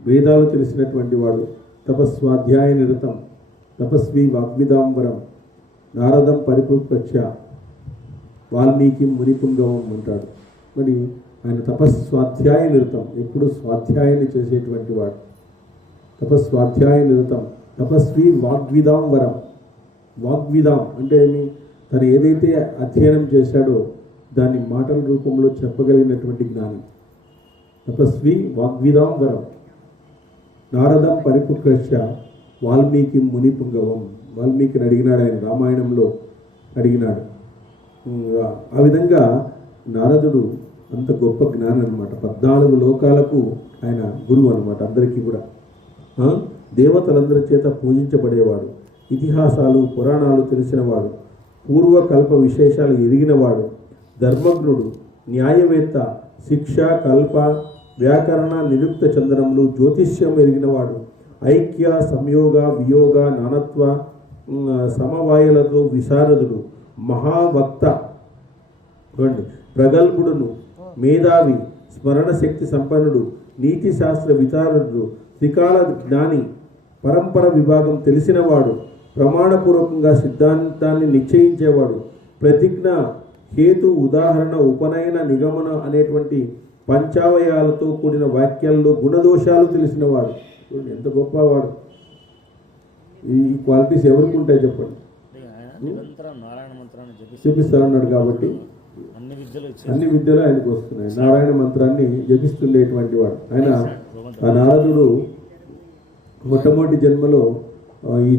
వేదాలు తెలిసినటువంటి వాడు, తపస్వాధ్యాయ నిరతం, తపస్వి వాగ్విదాంబరం, నారదం పరిపృక్ష, వాల్మీకి మునిపుంగవం అంటాడు. మరి ఆయన తపస్వాధ్యాయ నిరతం, ఎప్పుడు స్వాధ్యాయాన్ని చేసేటువంటి వాడు. తపస్వాధ్యాయ నిరతం, తపస్వి వాగ్విదాంబరం. వాగ్విదాం అంటే ఏమి? తను ఏదైతే అధ్యయనం చేశాడో దాన్ని మాటల రూపంలో చెప్పగలిగినటువంటి జ్ఞాని. తపస్వి వాగ్విదాంబరం, నారదం పరిపుష్య, వాల్మీకి మునిపుంగవం. వాల్మీకిని అడిగినాడు ఆయన, రామాయణంలో అడిగినాడు. ఆ విధంగా నారదుడు అంత గొప్ప జ్ఞానం అనమాట. 14 లోకాలకు ఆయన గురువు అనమాట, అందరికీ కూడా. దేవతలందరి చేత పూజించబడేవాడు, ఇతిహాసాలు పురాణాలు తెలిసినవాడు, పూర్వకల్ప విశేషాలు ఎరిగినవాడు, ధర్మజ్ఞుడు, న్యాయవేత్త, శిక్ష, కల్ప, వ్యాకరణ, నిరుక్త చందనములు, జ్యోతిష్యం ఎరిగినవాడు, ఐక్య, సంయోగ, వియోగ, నానత్వ సమవాయులతో విశారదుడు, మహావక్త, ప్రగల్భుడును, మేధావి, స్మరణ శక్తి సంపన్నుడు, నీతి శాస్త్ర విచారుడు, త్రికాల జ్ఞాని, పరంపర విభాగం తెలిసినవాడు, ప్రమాణపూర్వకంగా సిద్ధాంతాన్ని నిశ్చయించేవాడు, ప్రతిజ్ఞ, హేతు, ఉదాహరణ, ఉపనయన, నిగమన అనేటువంటి పంచావయాలతో కూడిన వాక్యాల్లో గుణదోషాలు తెలిసినవాడు. ఎంత గొప్పవాడు! ఈ క్వాలిటీస్ ఎవరికి ఉంటాయి చెప్పండి? జపిస్తానన్నాడు కాబట్టి అన్ని విద్యలు ఆయనకు వస్తున్నాయి. నారాయణ మంత్రాన్ని జపిస్తుండేటువంటి వాడు ఆయన. ఆ నారదుడు మొట్టమొదటి జన్మలో ఈ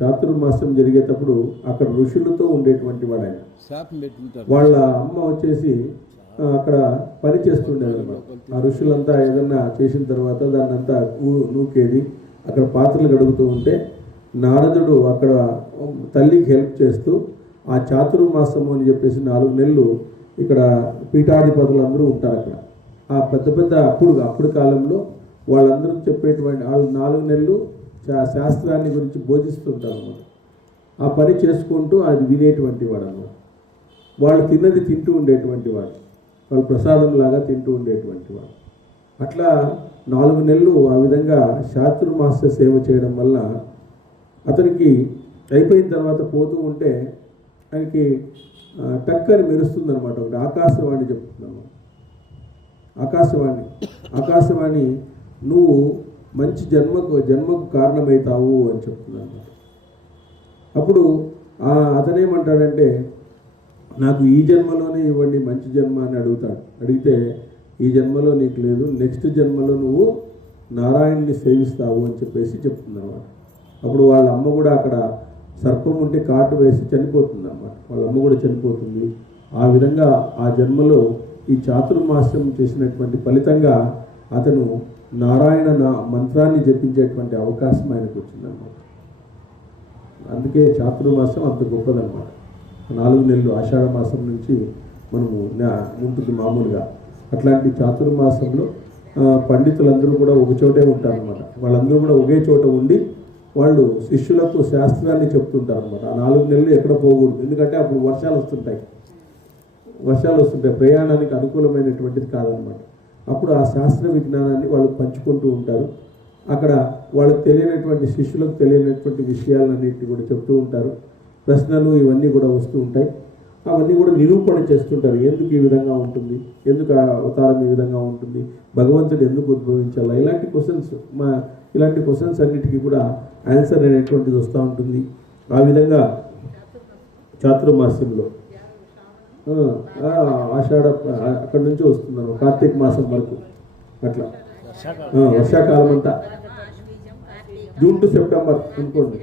చాతుర్మాసం జరిగేటప్పుడు అక్కడ ఋషులతో ఉండేటువంటి వాడు ఆయన. వాళ్ళ అమ్మ వచ్చేసి అక్కడ పని చేస్తుండేది అనమాట. ఆ ఋషులంతా ఏదన్నా చేసిన తర్వాత దాన్ని అంతా నూకేది, అక్కడ పాత్రలు గడుగుతూ ఉంటే నారదుడు అక్కడ తల్లికి హెల్ప్ చేస్తూ ఆ చాతుర్మాసము అని చెప్పేసి 4 నెలలు ఇక్కడ పీఠాధిపతులు అందరూ ఉంటారు అక్కడ. ఆ పెద్ద అప్పుడు కాలంలో వాళ్ళందరూ చెప్పేటువంటి వాళ్ళు 4 నెలలు శాస్త్రాన్ని గురించి బోధిస్తుంటారు అన్నమాట. ఆ పని చేసుకుంటూ అది వినేటువంటి వాడు అన్నమాట. వాళ్ళు తిన్నది తింటూ ఉండేటువంటి వాడు, వాళ్ళు ప్రసాదం లాగా తింటూ ఉండేటువంటి వాడు. అట్లా 4 నెలలు ఆ విధంగా చాతుర్మాస సేవ చేయడం వల్ల అతనికి అయిపోయిన తర్వాత పోతూ ఉంటే ఆయనకి టక్కని మెరుస్తుంది అనమాట. ఒకటి ఆకాశవాణి చెప్తున్నాము. ఆకాశవాణి నువ్వు మంచి జన్మకు కారణమవుతావు అని చెప్తున్నాను. అప్పుడు అతనేమంటాడంటే, నాకు ఈ జన్మలోనే ఇవ్వండి మంచి జన్మ అని అడుగుతాడు. అడిగితే ఈ జన్మలో నీకు లేదు, నెక్స్ట్ జన్మలో నువ్వు నారాయణ్ణి సేవిస్తావు అని చెప్పేసి చెప్తుందన్నమాట. అప్పుడు వాళ్ళ అమ్మ కూడా అక్కడ సర్పం ఉంటే కాటు వేసి చనిపోతుంది అన్నమాట. వాళ్ళ అమ్మ కూడా చనిపోతుంది. ఆ విధంగా ఆ జన్మలో ఈ చాతుర్మాస్యం చేసినటువంటి ఫలితంగా అతను నారాయణ మంత్రాన్ని జపించేటువంటి అవకాశం ఆయనకు వచ్చిందనమాట. అందుకే చాతుర్మాసం అంత గొప్పదనమాట. 4 నెలలు ఆషాఢ మాసం నుంచి మనము ఉంటుంది మామూలుగా. అట్లాంటి చాతుర్మాసంలో పండితులందరూ కూడా ఒక చోటే ఉంటారనమాట. వాళ్ళందరూ కూడా ఒకే చోట ఉండి వాళ్ళు శిష్యులకు శాస్త్రాన్ని చెప్తుంటారు అనమాట. ఆ 4 నెలలు ఎక్కడ పోకూడదు, ఎందుకంటే అప్పుడు వర్షాలు వస్తుంటాయి, ప్రయాణానికి అనుకూలమైనటువంటిది కాదనమాట. అప్పుడు ఆ శాస్త్ర విజ్ఞానాన్ని వాళ్ళు పంచుకుంటూ ఉంటారు. అక్కడ వాళ్ళకి తెలియనటువంటి శిష్యులకు తెలియనటువంటి విషయాలన్నింటినీ కూడా చెప్తూ ఉంటారు. ప్రశ్నలు ఇవన్నీ కూడా వస్తూ ఉంటాయి. అవన్నీ కూడా నిరూపణ చేస్తుంటారు. ఎందుకు ఈ విధంగా ఉంటుంది, ఎందుకు ఆ అవతారం ఈ విధంగా ఉంటుంది, భగవంతుడు ఎందుకు ఉద్భవించాలా, ఇలాంటి క్వశ్చన్స్ అన్నిటికీ కూడా ఆన్సర్ అనేటువంటిది వస్తూ ఉంటుంది. ఆ విధంగా చాతుర్మాస్యంలో ఆషాఢ అక్కడి నుంచి వస్తుందన్నమాట, కార్తీక మాసం వరకు. అట్లా వర్షాకాలం అంతా జూన్ టు సెప్టెంబర్ అనుకోండి,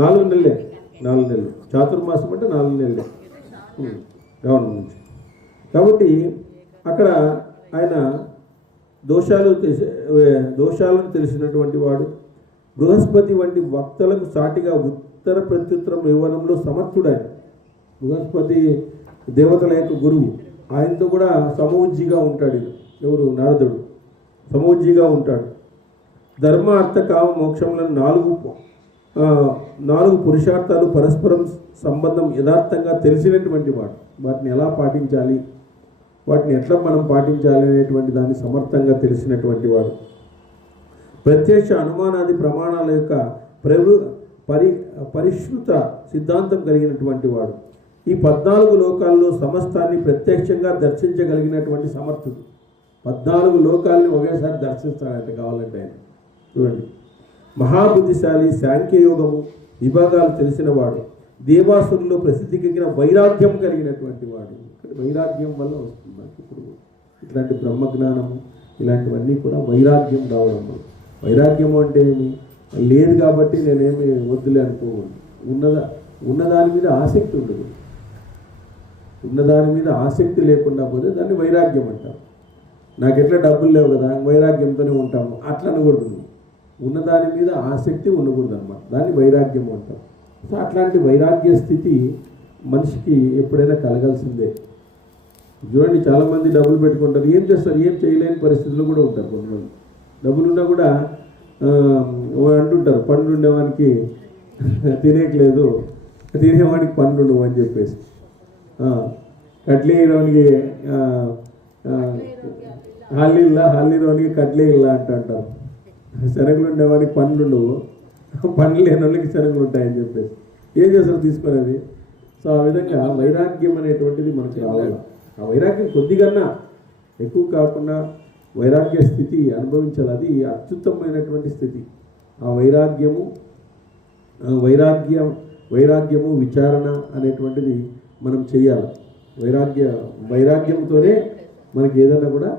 4 నెలలే. 4 నెలలు చాతుర్మాసం అంటే 4 నెలలే గవర్నమెంట్ నుంచి. కాబట్టి అక్కడ ఆయన దోషాలను తెలిసినటువంటి వాడు, బృహస్పతి వంటి వక్తలకు సాటిగా ఉత్తర ప్రత్యుత్తరం ఇవ్వడంలో సమర్థుడాయన. బృహస్పతి దేవతల యొక్క గురువు, ఆయనతో కూడా సమవుజ్జిగా ఉంటాడు. ఎవరు? నారదుడు సమవుజ్జిగా ఉంటాడు. ధర్మ అర్థ కామ మోక్షములను 4 పురుషార్థాలు పరస్పరం సంబంధం యథార్థంగా తెలిసినటువంటి వాడు. వాటిని ఎలా పాటించాలి, వాటిని ఎట్లా మనం పాటించాలి అనేటువంటి దాన్ని సమర్థంగా తెలిసినటువంటి వాడు. ప్రత్యక్ష అనుమానాది ప్రమాణాల యొక్క పరిష్కృత సిద్ధాంతం కలిగినటువంటి వాడు. ఈ 14 లోకాల్లో సమస్తాన్ని ప్రత్యక్షంగా దర్శించగలిగినటువంటి సమర్థుడు. 14 లోకాలని ఒకేసారి దర్శిస్తాడంటే కావాలంటే ఆయన. చూడండి, మహాబుద్ధిశాలి, సాంఖ్యయోగము విభాగాలు తెలిసినవాడు, దేవాసురుల్లో ప్రసిద్ధికెక్కిన వైరాగ్యం కలిగినటువంటి వాడు. వైరాగ్యం వల్ల వస్తుంది మనకి ఇప్పుడు ఇట్లాంటి బ్రహ్మజ్ఞానము ఇలాంటివన్నీ కూడా వైరాగ్యం రావడం వల్ల. వైరాగ్యం అంటే ఏమి లేదు కాబట్టి నేనేమి వద్దులే అనుకోకూడదు. ఉన్నదాని మీద ఆసక్తి ఉండదు. ఉన్నదాని మీద ఆసక్తి లేకుండా పోతే దాన్ని వైరాగ్యం అంటాం. నాకు ఎట్లా డబ్బులు లేవు కదా, వైరాగ్యంతోనే ఉంటాము అట్లా అనకూడదు. ఉన్నదాని మీద ఆసక్తి ఉండకూడదు అన్నమాట, దాన్ని వైరాగ్యం అంటాం. సో అట్లాంటి వైరాగ్య స్థితి మనిషికి ఎప్పుడైనా కలగాల్సిందే. చూడండి, చాలామంది డబ్బులు పెట్టుకుంటారు, ఏం చేస్తారు, ఏం చేయలేని పరిస్థితుల్లో కూడా ఉంటారు. కొంతమంది డబ్బులున్నా కూడా అంటుంటారు, పండ్లు ఉండేవానికి తినేయట్లేదు, తినేవాడికి పండ్లు ఉండవు అని చెప్పేసి. కట్లే ఇరోనికి హాలీరోనికి కట్లే ఇల్లా అంటారు. శనగలు ఉండేవానికి పండ్లు ఉండవు, పండ్లు లేని వాళ్ళకి శనగలు ఉంటాయని చెప్పేసి ఏం చేస్తారు తీసుకునేది. సో ఆ విధంగా వైరాగ్యం అనేటువంటిది మనకు రావాలి. ఆ వైరాగ్యం కొద్దిగన్నా ఎక్కువ కాకుండా వైరాగ్య స్థితి అనుభవించాలి. అది అత్యుత్తమైనటువంటి స్థితి. ఆ వైరాగ్యము విచారణ అనేటువంటిది మనం చేయాలి. వైరాగ్యంతోనే మనకి ఏదైనా కూడా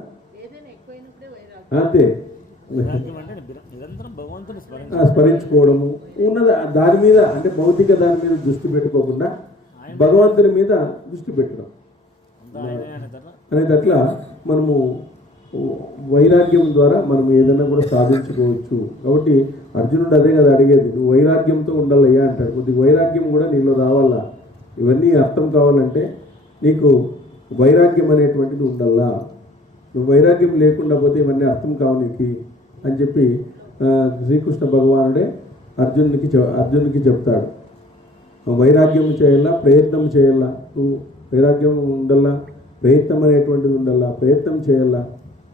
అంతే స్మరించుకోవడము ఉన్నది. దాని మీద అంటే భౌతిక దాని మీద దృష్టి పెట్టుకోకుండా భగవంతుని మీద దృష్టి పెట్టడం అనేది అట్లా మనము వైరాగ్యం ద్వారా మనం ఏదైనా కూడా సాధించుకోవచ్చు. కాబట్టి అర్జునుడు అదే కదా అడిగేది, నువ్వు వైరాగ్యంతో ఉండాలయ్యా అంటాడు. కొద్దిగా వైరాగ్యం కూడా నీలో రావాలా. ఇవన్నీ అర్థం కావాలంటే నీకు వైరాగ్యం అనేటువంటిది ఉండాలా. నువ్వు వైరాగ్యం లేకుండా పోతే ఇవన్నీ అర్థం కావు నీకు అని చెప్పి శ్రీకృష్ణ భగవానుడే అర్జునుడికి చెప్తాడు. వైరాగ్యం చేయాలా, ప్రయత్నం చేయాలా. నువ్వు వైరాగ్యం ఉండాలా, ప్రయత్నం అనేటువంటిది ఉండాలా, ప్రయత్నం చేయాలా.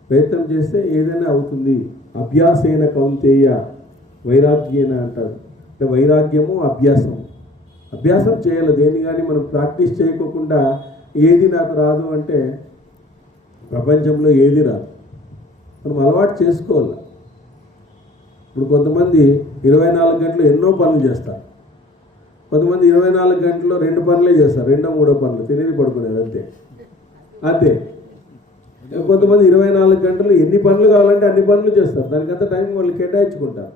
ప్రయత్నం చేస్తే ఏదైనా అవుతుంది. అభ్యాసేన కౌంతేయ వైరాగ్యేన అంటారు. అంటే వైరాగ్యము అభ్యాసం చేయాలి. దేని కానీ మనం ప్రాక్టీస్ చేయకోకుండా ఏది నాకు రాదు అంటే ప్రపంచంలో ఏది రాదు. మనం అలవాటు చేసుకోవాలి. ఇప్పుడు కొంతమంది 24 గంటలు ఎన్నో పనులు చేస్తారు. కొంతమంది 24 గంటల్లో 2 పనులే చేస్తారు, 2-3 పనులు, తినేది పడుకునేది అంతే. కొంతమంది 24 గంటలు ఎన్ని పనులు కావాలంటే అన్ని పనులు చేస్తారు. దానికంతా టైం వాళ్ళు కేటాయించుకుంటారు.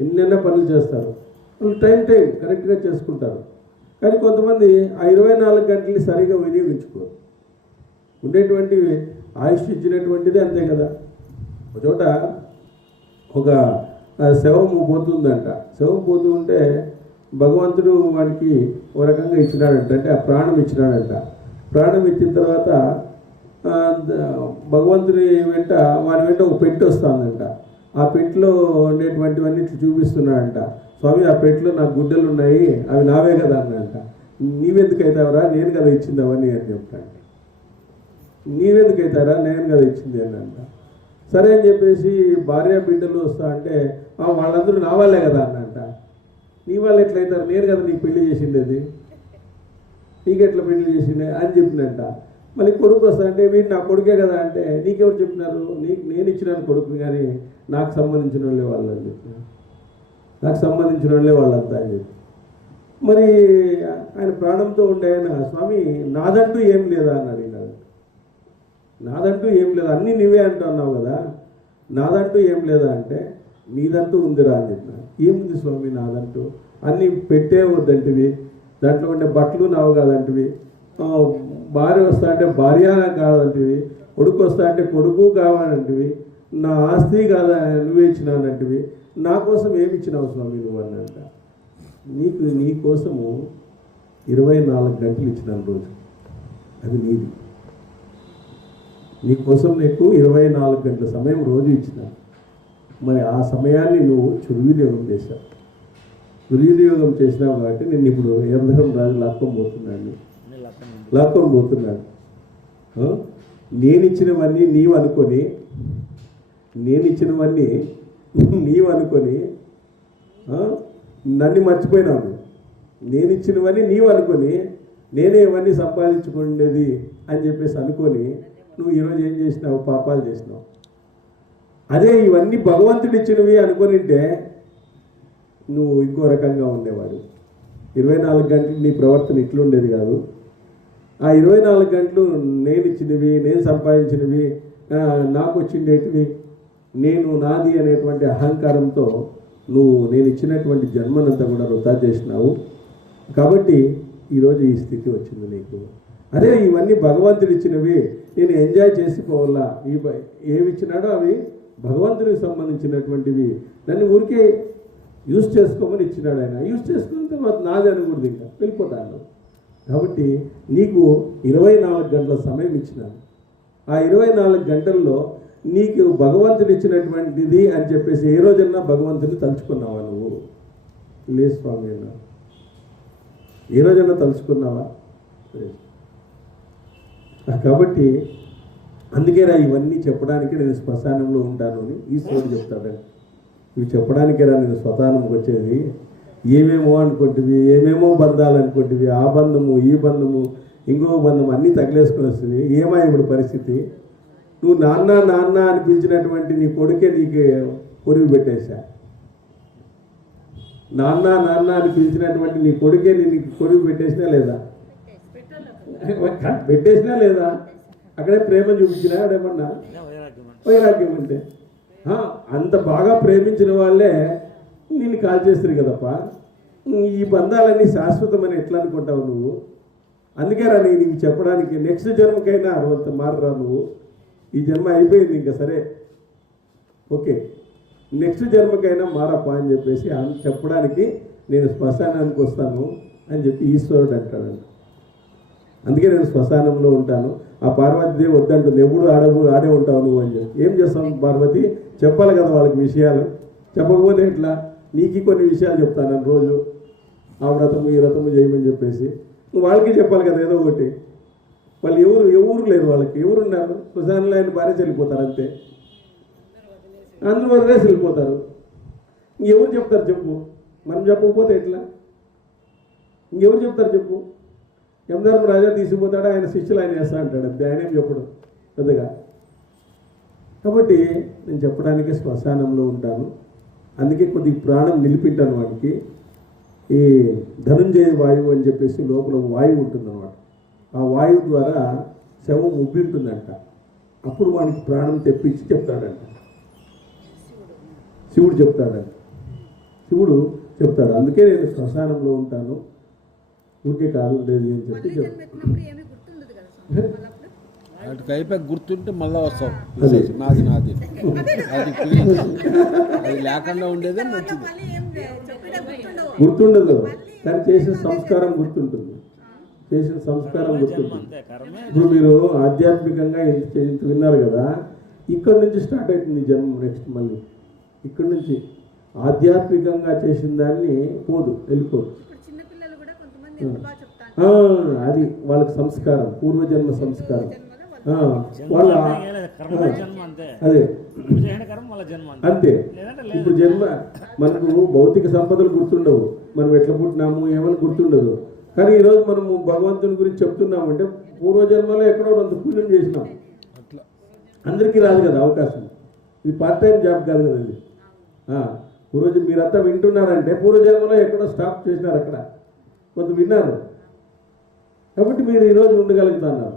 ఎన్నెన్నో పనులు చేస్తారు. వాళ్ళు టైం కరెక్ట్గా చేసుకుంటారు. కానీ కొంతమంది ఆ 24 గంటలు సరిగా వినియోగించుకోరు. ఉండేటువంటి ఆయుష్ ఇచ్చినటువంటిది అంతే కదా. ఒక చోట ఒక శవము పోతుందంట. శవం పోతూ ఉంటే భగవంతుడు వాడికి ఒక రకంగా ఇచ్చినాడంట, అంటే ఆ ప్రాణం ఇచ్చినాడంట. ప్రాణం ఇచ్చిన తర్వాత భగవంతుని వెంట వాడి వెంట ఒక పెట్టి వస్తుందంట. ఆ పెట్టిలో ఉండేటువంటివన్నీ ఇట్లా చూపిస్తున్నాడంట. స్వామి, ఆ పెట్టిలో నాకు గుడ్డలు ఉన్నాయి, అవి నావే కదా అన్నంట. నీవెందుకు అవుతావరా, నేను కదా ఇచ్చింది అవన్నీ అని చెప్తాను. నీవెందుకు అవుతారా, నేను కదా ఇచ్చింది అని అంట. సరే అని చెప్పేసి భార్య బిడ్డలు వస్తా అంటే వాళ్ళందరూ నా వాళ్ళే కదా అన్నంట. నీ వాళ్ళు ఎట్లయితారు, నేను కదా నీకు పెళ్లి చేసిండేది, నీకెట్లా పెళ్లి చేసిండే అని చెప్పినంట. మళ్ళీ కొడుకు వస్తా అంటే వీడు నా కొడుకే కదా అంటే నీకెవరు చెప్పినారు, నేను ఇచ్చినాను కొడుకుని, కానీ నాకు సంబంధించిన వాళ్ళే వాళ్ళు అని చెప్పినారు. నాకు సంబంధించిన వాళ్ళే వాళ్ళంతా అని చెప్పి మరి ఆయన ప్రాణంతో ఉండే ఆయన, స్వామి నాదంటూ ఏం లేదా అని అడిగినాడు. నాదంటూ ఏం లేదా, అన్నీ నువ్వే అంటున్నావు కదా, నాదంటూ ఏం లేదా అంటే నీదంటూ ఉందిరా అని చెప్పినాడు. ఏముంది స్వామి నాదంటూ, అన్నీ పెట్టే వద్దంటివి, దాంట్లో ఉండే బట్టలు నావు కాదంటివి, భార్య వస్తా అంటే భార్య కాదంటివి, కొడుకు వస్తా అంటే కొడుకు కావాలంటివి, నా ఆస్తి కాదా నువ్వే ఇచ్చినానంటివి, నా కోసం ఏమి ఇచ్చినావు స్వామి నువ్వు అన్నంట. నీ కోసము 24 గంటలు ఇచ్చినాను రోజు, అది నీది. నీ కోసం నీకు 24 గంటల సమయం రోజు ఇచ్చిన. మరి ఆ సమయాన్ని నువ్వు దుర్వినియోగం చేశావు. దుర్వినియోగం చేసినావు కాబట్టి నేను ఇప్పుడు యమధర్మ రాజు లాక్కొని పోతున్నాడు. నేను ఇచ్చినవన్నీ నీవు అనుకొని నన్ను మర్చిపోయినావు. నేను ఇచ్చినవన్నీ నీవు అనుకొని నేనే ఇవన్నీ సంపాదించుకునేది అని చెప్పేసి అనుకొని నువ్వు ఈరోజు ఏం చేసినావు, పాపాలు చేసినావు. అదే ఇవన్నీ భగవంతుడు ఇచ్చినవి అనుకునింటే నువ్వు ఇంకో రకంగా ఉండేవాడు. 24 గంటలు నీ ప్రవర్తన ఇట్లుండేది కాదు. ఆ 24 గంటలు నేను ఇచ్చినవి, నేను సంపాదించినవి, నాకు వచ్చిండేటివి, నేను నాది అనేటువంటి అహంకారంతో నువ్వు నేను ఇచ్చినటువంటి జన్మనంతా కూడా వృధా చేసినావు. కాబట్టి ఈరోజు ఈ స్థితి వచ్చింది నీకు. అదే ఇవన్నీ భగవంతుడు ఇచ్చినవి, నేను ఎంజాయ్ చేసిపోవాలా. ఏమి ఇచ్చినాడో అవి భగవంతుడికి సంబంధించినటువంటివి, దాన్ని ఊరికే యూజ్ చేసుకోమని ఇచ్చినాడు ఆయన. యూజ్ చేసుకున్న తర్వాత నాది అనకూడదు, ఇంకా వెళ్ళిపోతాను. కాబట్టి నీకు 24 గంటల సమయం ఇచ్చినాను. ఆ 24 గంటల్లో నీకు భగవంతుడు ఇచ్చినటువంటిది అని చెప్పేసి ఏ రోజన్నా భగవంతుడిని తలుచుకున్నావా నువ్వు? లేదు స్వామి అన్నా. ఏ రోజన్నా తలుచుకున్నావా? కాబట్టి అందుకేరా ఇవన్నీ చెప్పడానికి నేను శ్మశానంలో ఉంటాను అని ఈశ్వరుడు చెప్తాడండి. ఇవి చెప్పడానికేరా నేను శ్మశానంకి వచ్చేది. ఏమేమో అనుకుంటువి, ఏమేమో బంధాలు అనుకుంటువి, ఆ బంధము ఈ బంధము ఇంకో బంధం అన్నీ తగిలేసుకొని వస్తుంది. ఏమా ఇప్పుడు పరిస్థితి? నువ్వు నాన్న నాన్న అనిపించినటువంటి నీ కొడుకే నీకు కొరివి పెట్టేశా. నాన్న నాన్న అని పిలిచినటువంటి నీ కొడుకే నీకు కొరివి పెట్టేసినా లేదా? పెట్టేసినా లేదా? అక్కడే ప్రేమ చూపించినా అదేమన్నా వైరాగ్యం అంటే అంత బాగా ప్రేమించిన వాళ్ళే నిన్ను కాల్ చేస్తారు కదప్ప. ఈ బంధాలన్నీ శాశ్వతమని ఎట్లా అనుకుంటావు నువ్వు? అందుకే రా నేను నీకు చెప్పడానికి, నెక్స్ట్ జన్మకైనా అంత మారరా నువ్వు. ఈ జన్మ అయిపోయింది ఇంకా, సరే ఓకే, నెక్స్ట్ జన్మకైనా మారప్పా అని చెప్పేసి చెప్పడానికి నేను శ్మశానానికి వస్తాను అని చెప్పి ఈశ్వరుడు అంటాడంట. అందుకే నేను శ్మశానంలో ఉంటాను. ఆ పార్వతీదేవి వద్దంటుంది, ఎప్పుడు ఆడే ఉంటావు నువ్వు అని చెప్పి. ఏం చేస్తావు పార్వతి? చెప్పాలి కదా వాళ్ళకి విషయాలు. చెప్పకపోతే ఎట్లా? నీకు కొన్ని విషయాలు చెప్తాను రోజు, ఆ వ్రతము ఈ వ్రతము చేయమని చెప్పేసి నువ్వు వాళ్ళకి చెప్పాలి కదా ఏదో ఒకటి. వాళ్ళు ఎవరు లేరు, వాళ్ళకి ఎవరున్నారు? శ్మశానంలో ఆయన భార్య వెళ్ళిపోతారు అంతే, అందరూ వదిలేసి వెళ్ళిపోతారు. ఇంకెవరు చెప్తారు చెప్పు? మనం చెప్పకపోతే ఎట్లా? ఇంకెవరు చెప్తారు చెప్పు? యమధర్మరాజా తీసుకుపోతాడు, ఆయన శిష్యులు ఆయన వేస్తా అంటాడు అంతే, ఆయనేం చెప్పడు పెద్దగా. కాబట్టి నేను చెప్పడానికి శ్మశానంలో ఉంటాను. అందుకే కొద్ది ప్రాణం నిలిపింటాను వాడికి. ఈ ధనుంజయ వాయువు అని చెప్పేసి లోపల వాయువు ఉంటుందన్నమాట. ఆ వాయువు ద్వారా శవం ఉబ్బి ఉంటుందంట. అప్పుడు వాడికి ప్రాణం తెప్పించి చెప్తాడంట. శివుడు చెప్తాడు. అందుకే నేను శ్మశానంలో ఉంటాను, ఊరికే కాదు ఉండేది అని చెప్పి వాటికి అయిపోయి గుర్తుంటే మళ్ళీ వస్తావు నాది నాది అది అది లేకుండా ఉండేదే మంచిది. గుర్తుండదు కానీ చేసిన సంస్కారం గుర్తుంటుంది. చేసిన సంస్కారం గుర్తుంటుంది. ఇప్పుడు మీరు ఆధ్యాత్మికంగా ఇంత విన్నారు కదా, ఇక్కడ నుంచి స్టార్ట్ అవుతుంది జన్మ. నెక్స్ట్ మళ్ళీ ఇక్కడ నుంచి ఆధ్యాత్మికంగా చేసిన దాన్ని పోదు, వెళ్ళిపోదు. అది వాళ్ళకి సంస్కారం, పూర్వజన్మ సంస్కారం. వాళ్ళ అదే అంతే. ఇప్పుడు జన్మ మనకు భౌతిక సంపదలు గుర్తుండవు, మనం ఎట్లా పుట్టినాము ఏమని గుర్తుండదు. కానీ ఈరోజు మనము భగవంతుని గురించి చెప్తున్నామంటే పూర్వజన్మలో ఎక్కడో కొంత పుణ్యం చేసినాం. అందరికీ రాదు కదా అవకాశం. ఇది పార్ట్ టైం జాబ్ కాదు కదా ఇది. పూర్వజన్మ మీరంతా వింటున్నారంటే పూర్వజన్మలో ఎక్కడో స్టాప్ చేసినారు, అక్కడ కొంత విన్నారు కాబట్టి మీరు ఈరోజు ఉండగలుగుతున్నారు.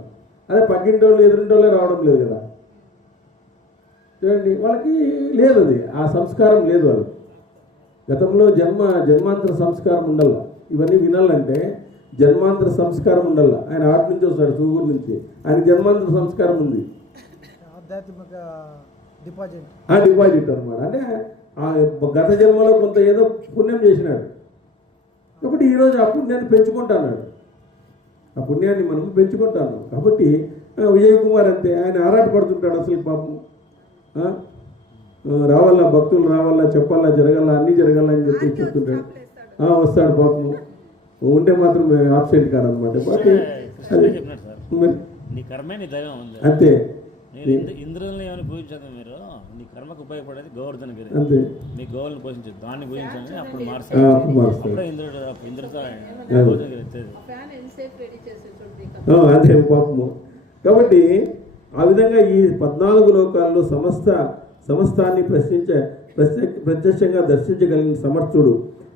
అదే పక్కింటోళ్ళు ఎదురింటోళ్ళే రావడం లేదు కదా. చూడండి, వాళ్ళకి లేదు, అది ఆ సంస్కారం లేదు. వాళ్ళు గతంలో జన్మాంతర సంస్కారం ఉండాల. ఇవన్నీ వినాలంటే జన్మాంతర సంస్కారం ఉండాల. ఆయన ఆటి నుంచి వస్తాడు, సూగూరు నుంచి. ఆయన జన్మాంతర సంస్కారం ఉంది, డిపాజిట్ అనమాట. అంటే గత జన్మలో కొంత ఏదో పుణ్యం చేసినాడు కాబట్టి ఈరోజు ఆ పుణ్యాన్ని పెంచుకుంటున్నాడు. ఆ పుణ్యాన్ని మనం పెంచుకుంటాను కాబట్టి విజయ్ కుమార్ అంతే, ఆయన ఆరాటపడుతుంటాడు. అసలు పాపం రావాలా, భక్తులు రావాలా, చెప్పాలా, జరగాల, అన్నీ జరగాల అని చెప్పి చెప్తుంటాడు. వస్తాడు పాపం, ఉంటే మాత్రం ఆబ్సెంట్ కాదనమాట. అంతే. ఇంద్రుల్ని ఏమైనా పూజించారు మీరు, నీ కర్మకు ఉపయోగపడేది గోవర్ధనగిరి. అంతే, మీ గోవులను పోషించదు, దాన్ని పూజించండి, అప్పుడు మారుస్తాడు. ఇంద్రుడితో అదే పాపము. కాబట్టి ఆ విధంగా ఈ 14 లోకాల్లో సమస్తాన్ని ప్రత్యక్షంగా దర్శించగలిగిన సమర్థుడు,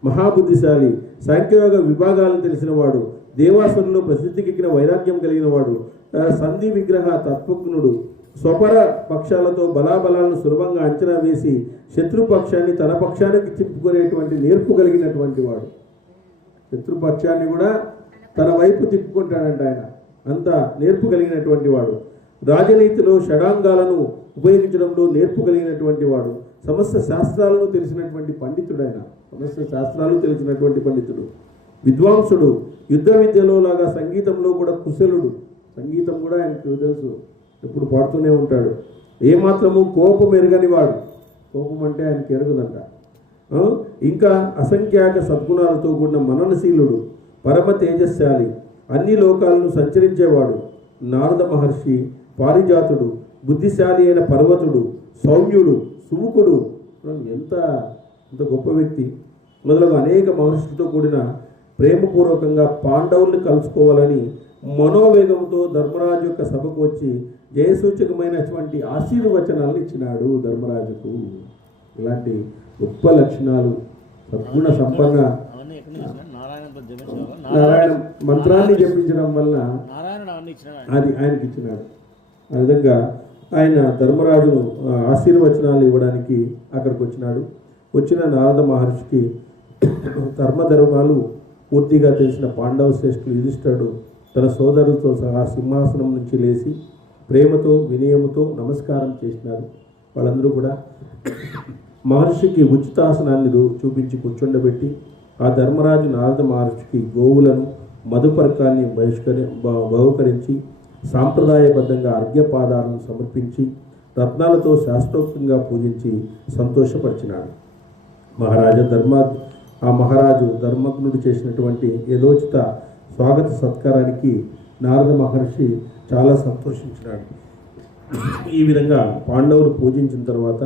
మహాబుద్ధిశాలి, సాంఖ్యయోగ విభాగాలను తెలిసినవాడు, దేవాసురులో ప్రసిద్ధికెక్కిన వైరాగ్యం కలిగిన వాడు, సంధి విగ్రహ తత్వజ్ఞుడు, స్వపర పక్షాలతో బలాబలాలను సులభంగా అంచనా వేసి శత్రుపక్షాన్ని తన పక్షానికి తిప్పుకునేటువంటి నేర్పు కలిగినటువంటి వాడు. శత్రుపక్షాన్ని కూడా తన వైపు తిప్పుకుంటాడంట ఆయన, అంత నేర్పు కలిగినటువంటి వాడు. రాజనీతిలో షడాంగాలను ఉపయోగించడంలో నేర్పు కలిగినటువంటి వాడు. సమస్త శాస్త్రాలను తెలిసినటువంటి పండితుడు ఆయన, సమస్త శాస్త్రాలు తెలిసినటువంటి పండితుడు, విద్వాంసుడు. యుద్ధ విద్యలో లాగా సంగీతంలో కూడా కుశలుడు. సంగీతం కూడా ఆయనకు తెలుసు, ఎప్పుడు పాడుతూనే ఉంటాడు. ఏమాత్రము కోపం ఎరగని వాడు, కోపం అంటే ఆయనకి ఎరగదంట. ఇంకా అసంఖ్యాక సద్గుణాలతో కూడిన మననశీలుడు, పరమ తేజస్శాలి, అన్ని లోకాలను సంచరించేవాడు, నారద మహర్షి, పారిజాతుడు, బుద్ధిశాలి అయిన పర్వతుడు, సౌమ్యుడు, సుముఖుడు, ఎంత గొప్ప వ్యక్తి. మొదలగు అనేక మహర్షులతో కూడిన ప్రేమపూర్వకంగా పాండవుల్ని కలుసుకోవాలని మనోవేగంతో ధర్మరాజు యొక్క సభకు వచ్చి జయసూచకమైనటువంటి ఆశీర్వచనాలను ఇచ్చినాడు ధర్మరాజుకు. ఇలాంటి గొప్ప లక్షణాలు, సద్గుణ సంపన్న. నారాయణ మంత్రాన్ని జపించడం వల్ల అది ఆయనకి ఇచ్చినాడు. ఆ విధంగా ఆయన ధర్మరాజును ఆశీర్వచనాలు ఇవ్వడానికి అక్కడికి వచ్చినాడు. వచ్చిన నారద మహర్షికి ధర్మధర్మాలు పూర్తిగా తెలిసిన పాండవ శ్రేష్ఠులు యుధిష్ఠిరుడు తన సోదరులతో సహా సింహాసనం నుంచి లేచి ప్రేమతో వినయముతో నమస్కారం చేసినారు. వాళ్ళందరూ కూడా మహర్షికి ఉచితాసనాన్ని చూపించి కూర్చుండబెట్టి ఆ ధర్మరాజు నారద మహర్షికి గోవులను మధుపర్కాన్ని బహుకరించి సాంప్రదాయబద్ధంగా అర్ఘ్యపాదాలను సమర్పించి రత్నాలతో శాస్త్రోక్తంగా పూజించి సంతోషపరిచినాడు. మహారాజు ధర్మజ్ఞుడు చేసినటువంటి యథోచిత స్వాగత సత్కారానికి నారద మహర్షి చాలా సంతోషించినాడు. ఈ విధంగా పాండవులు పూజించిన తర్వాత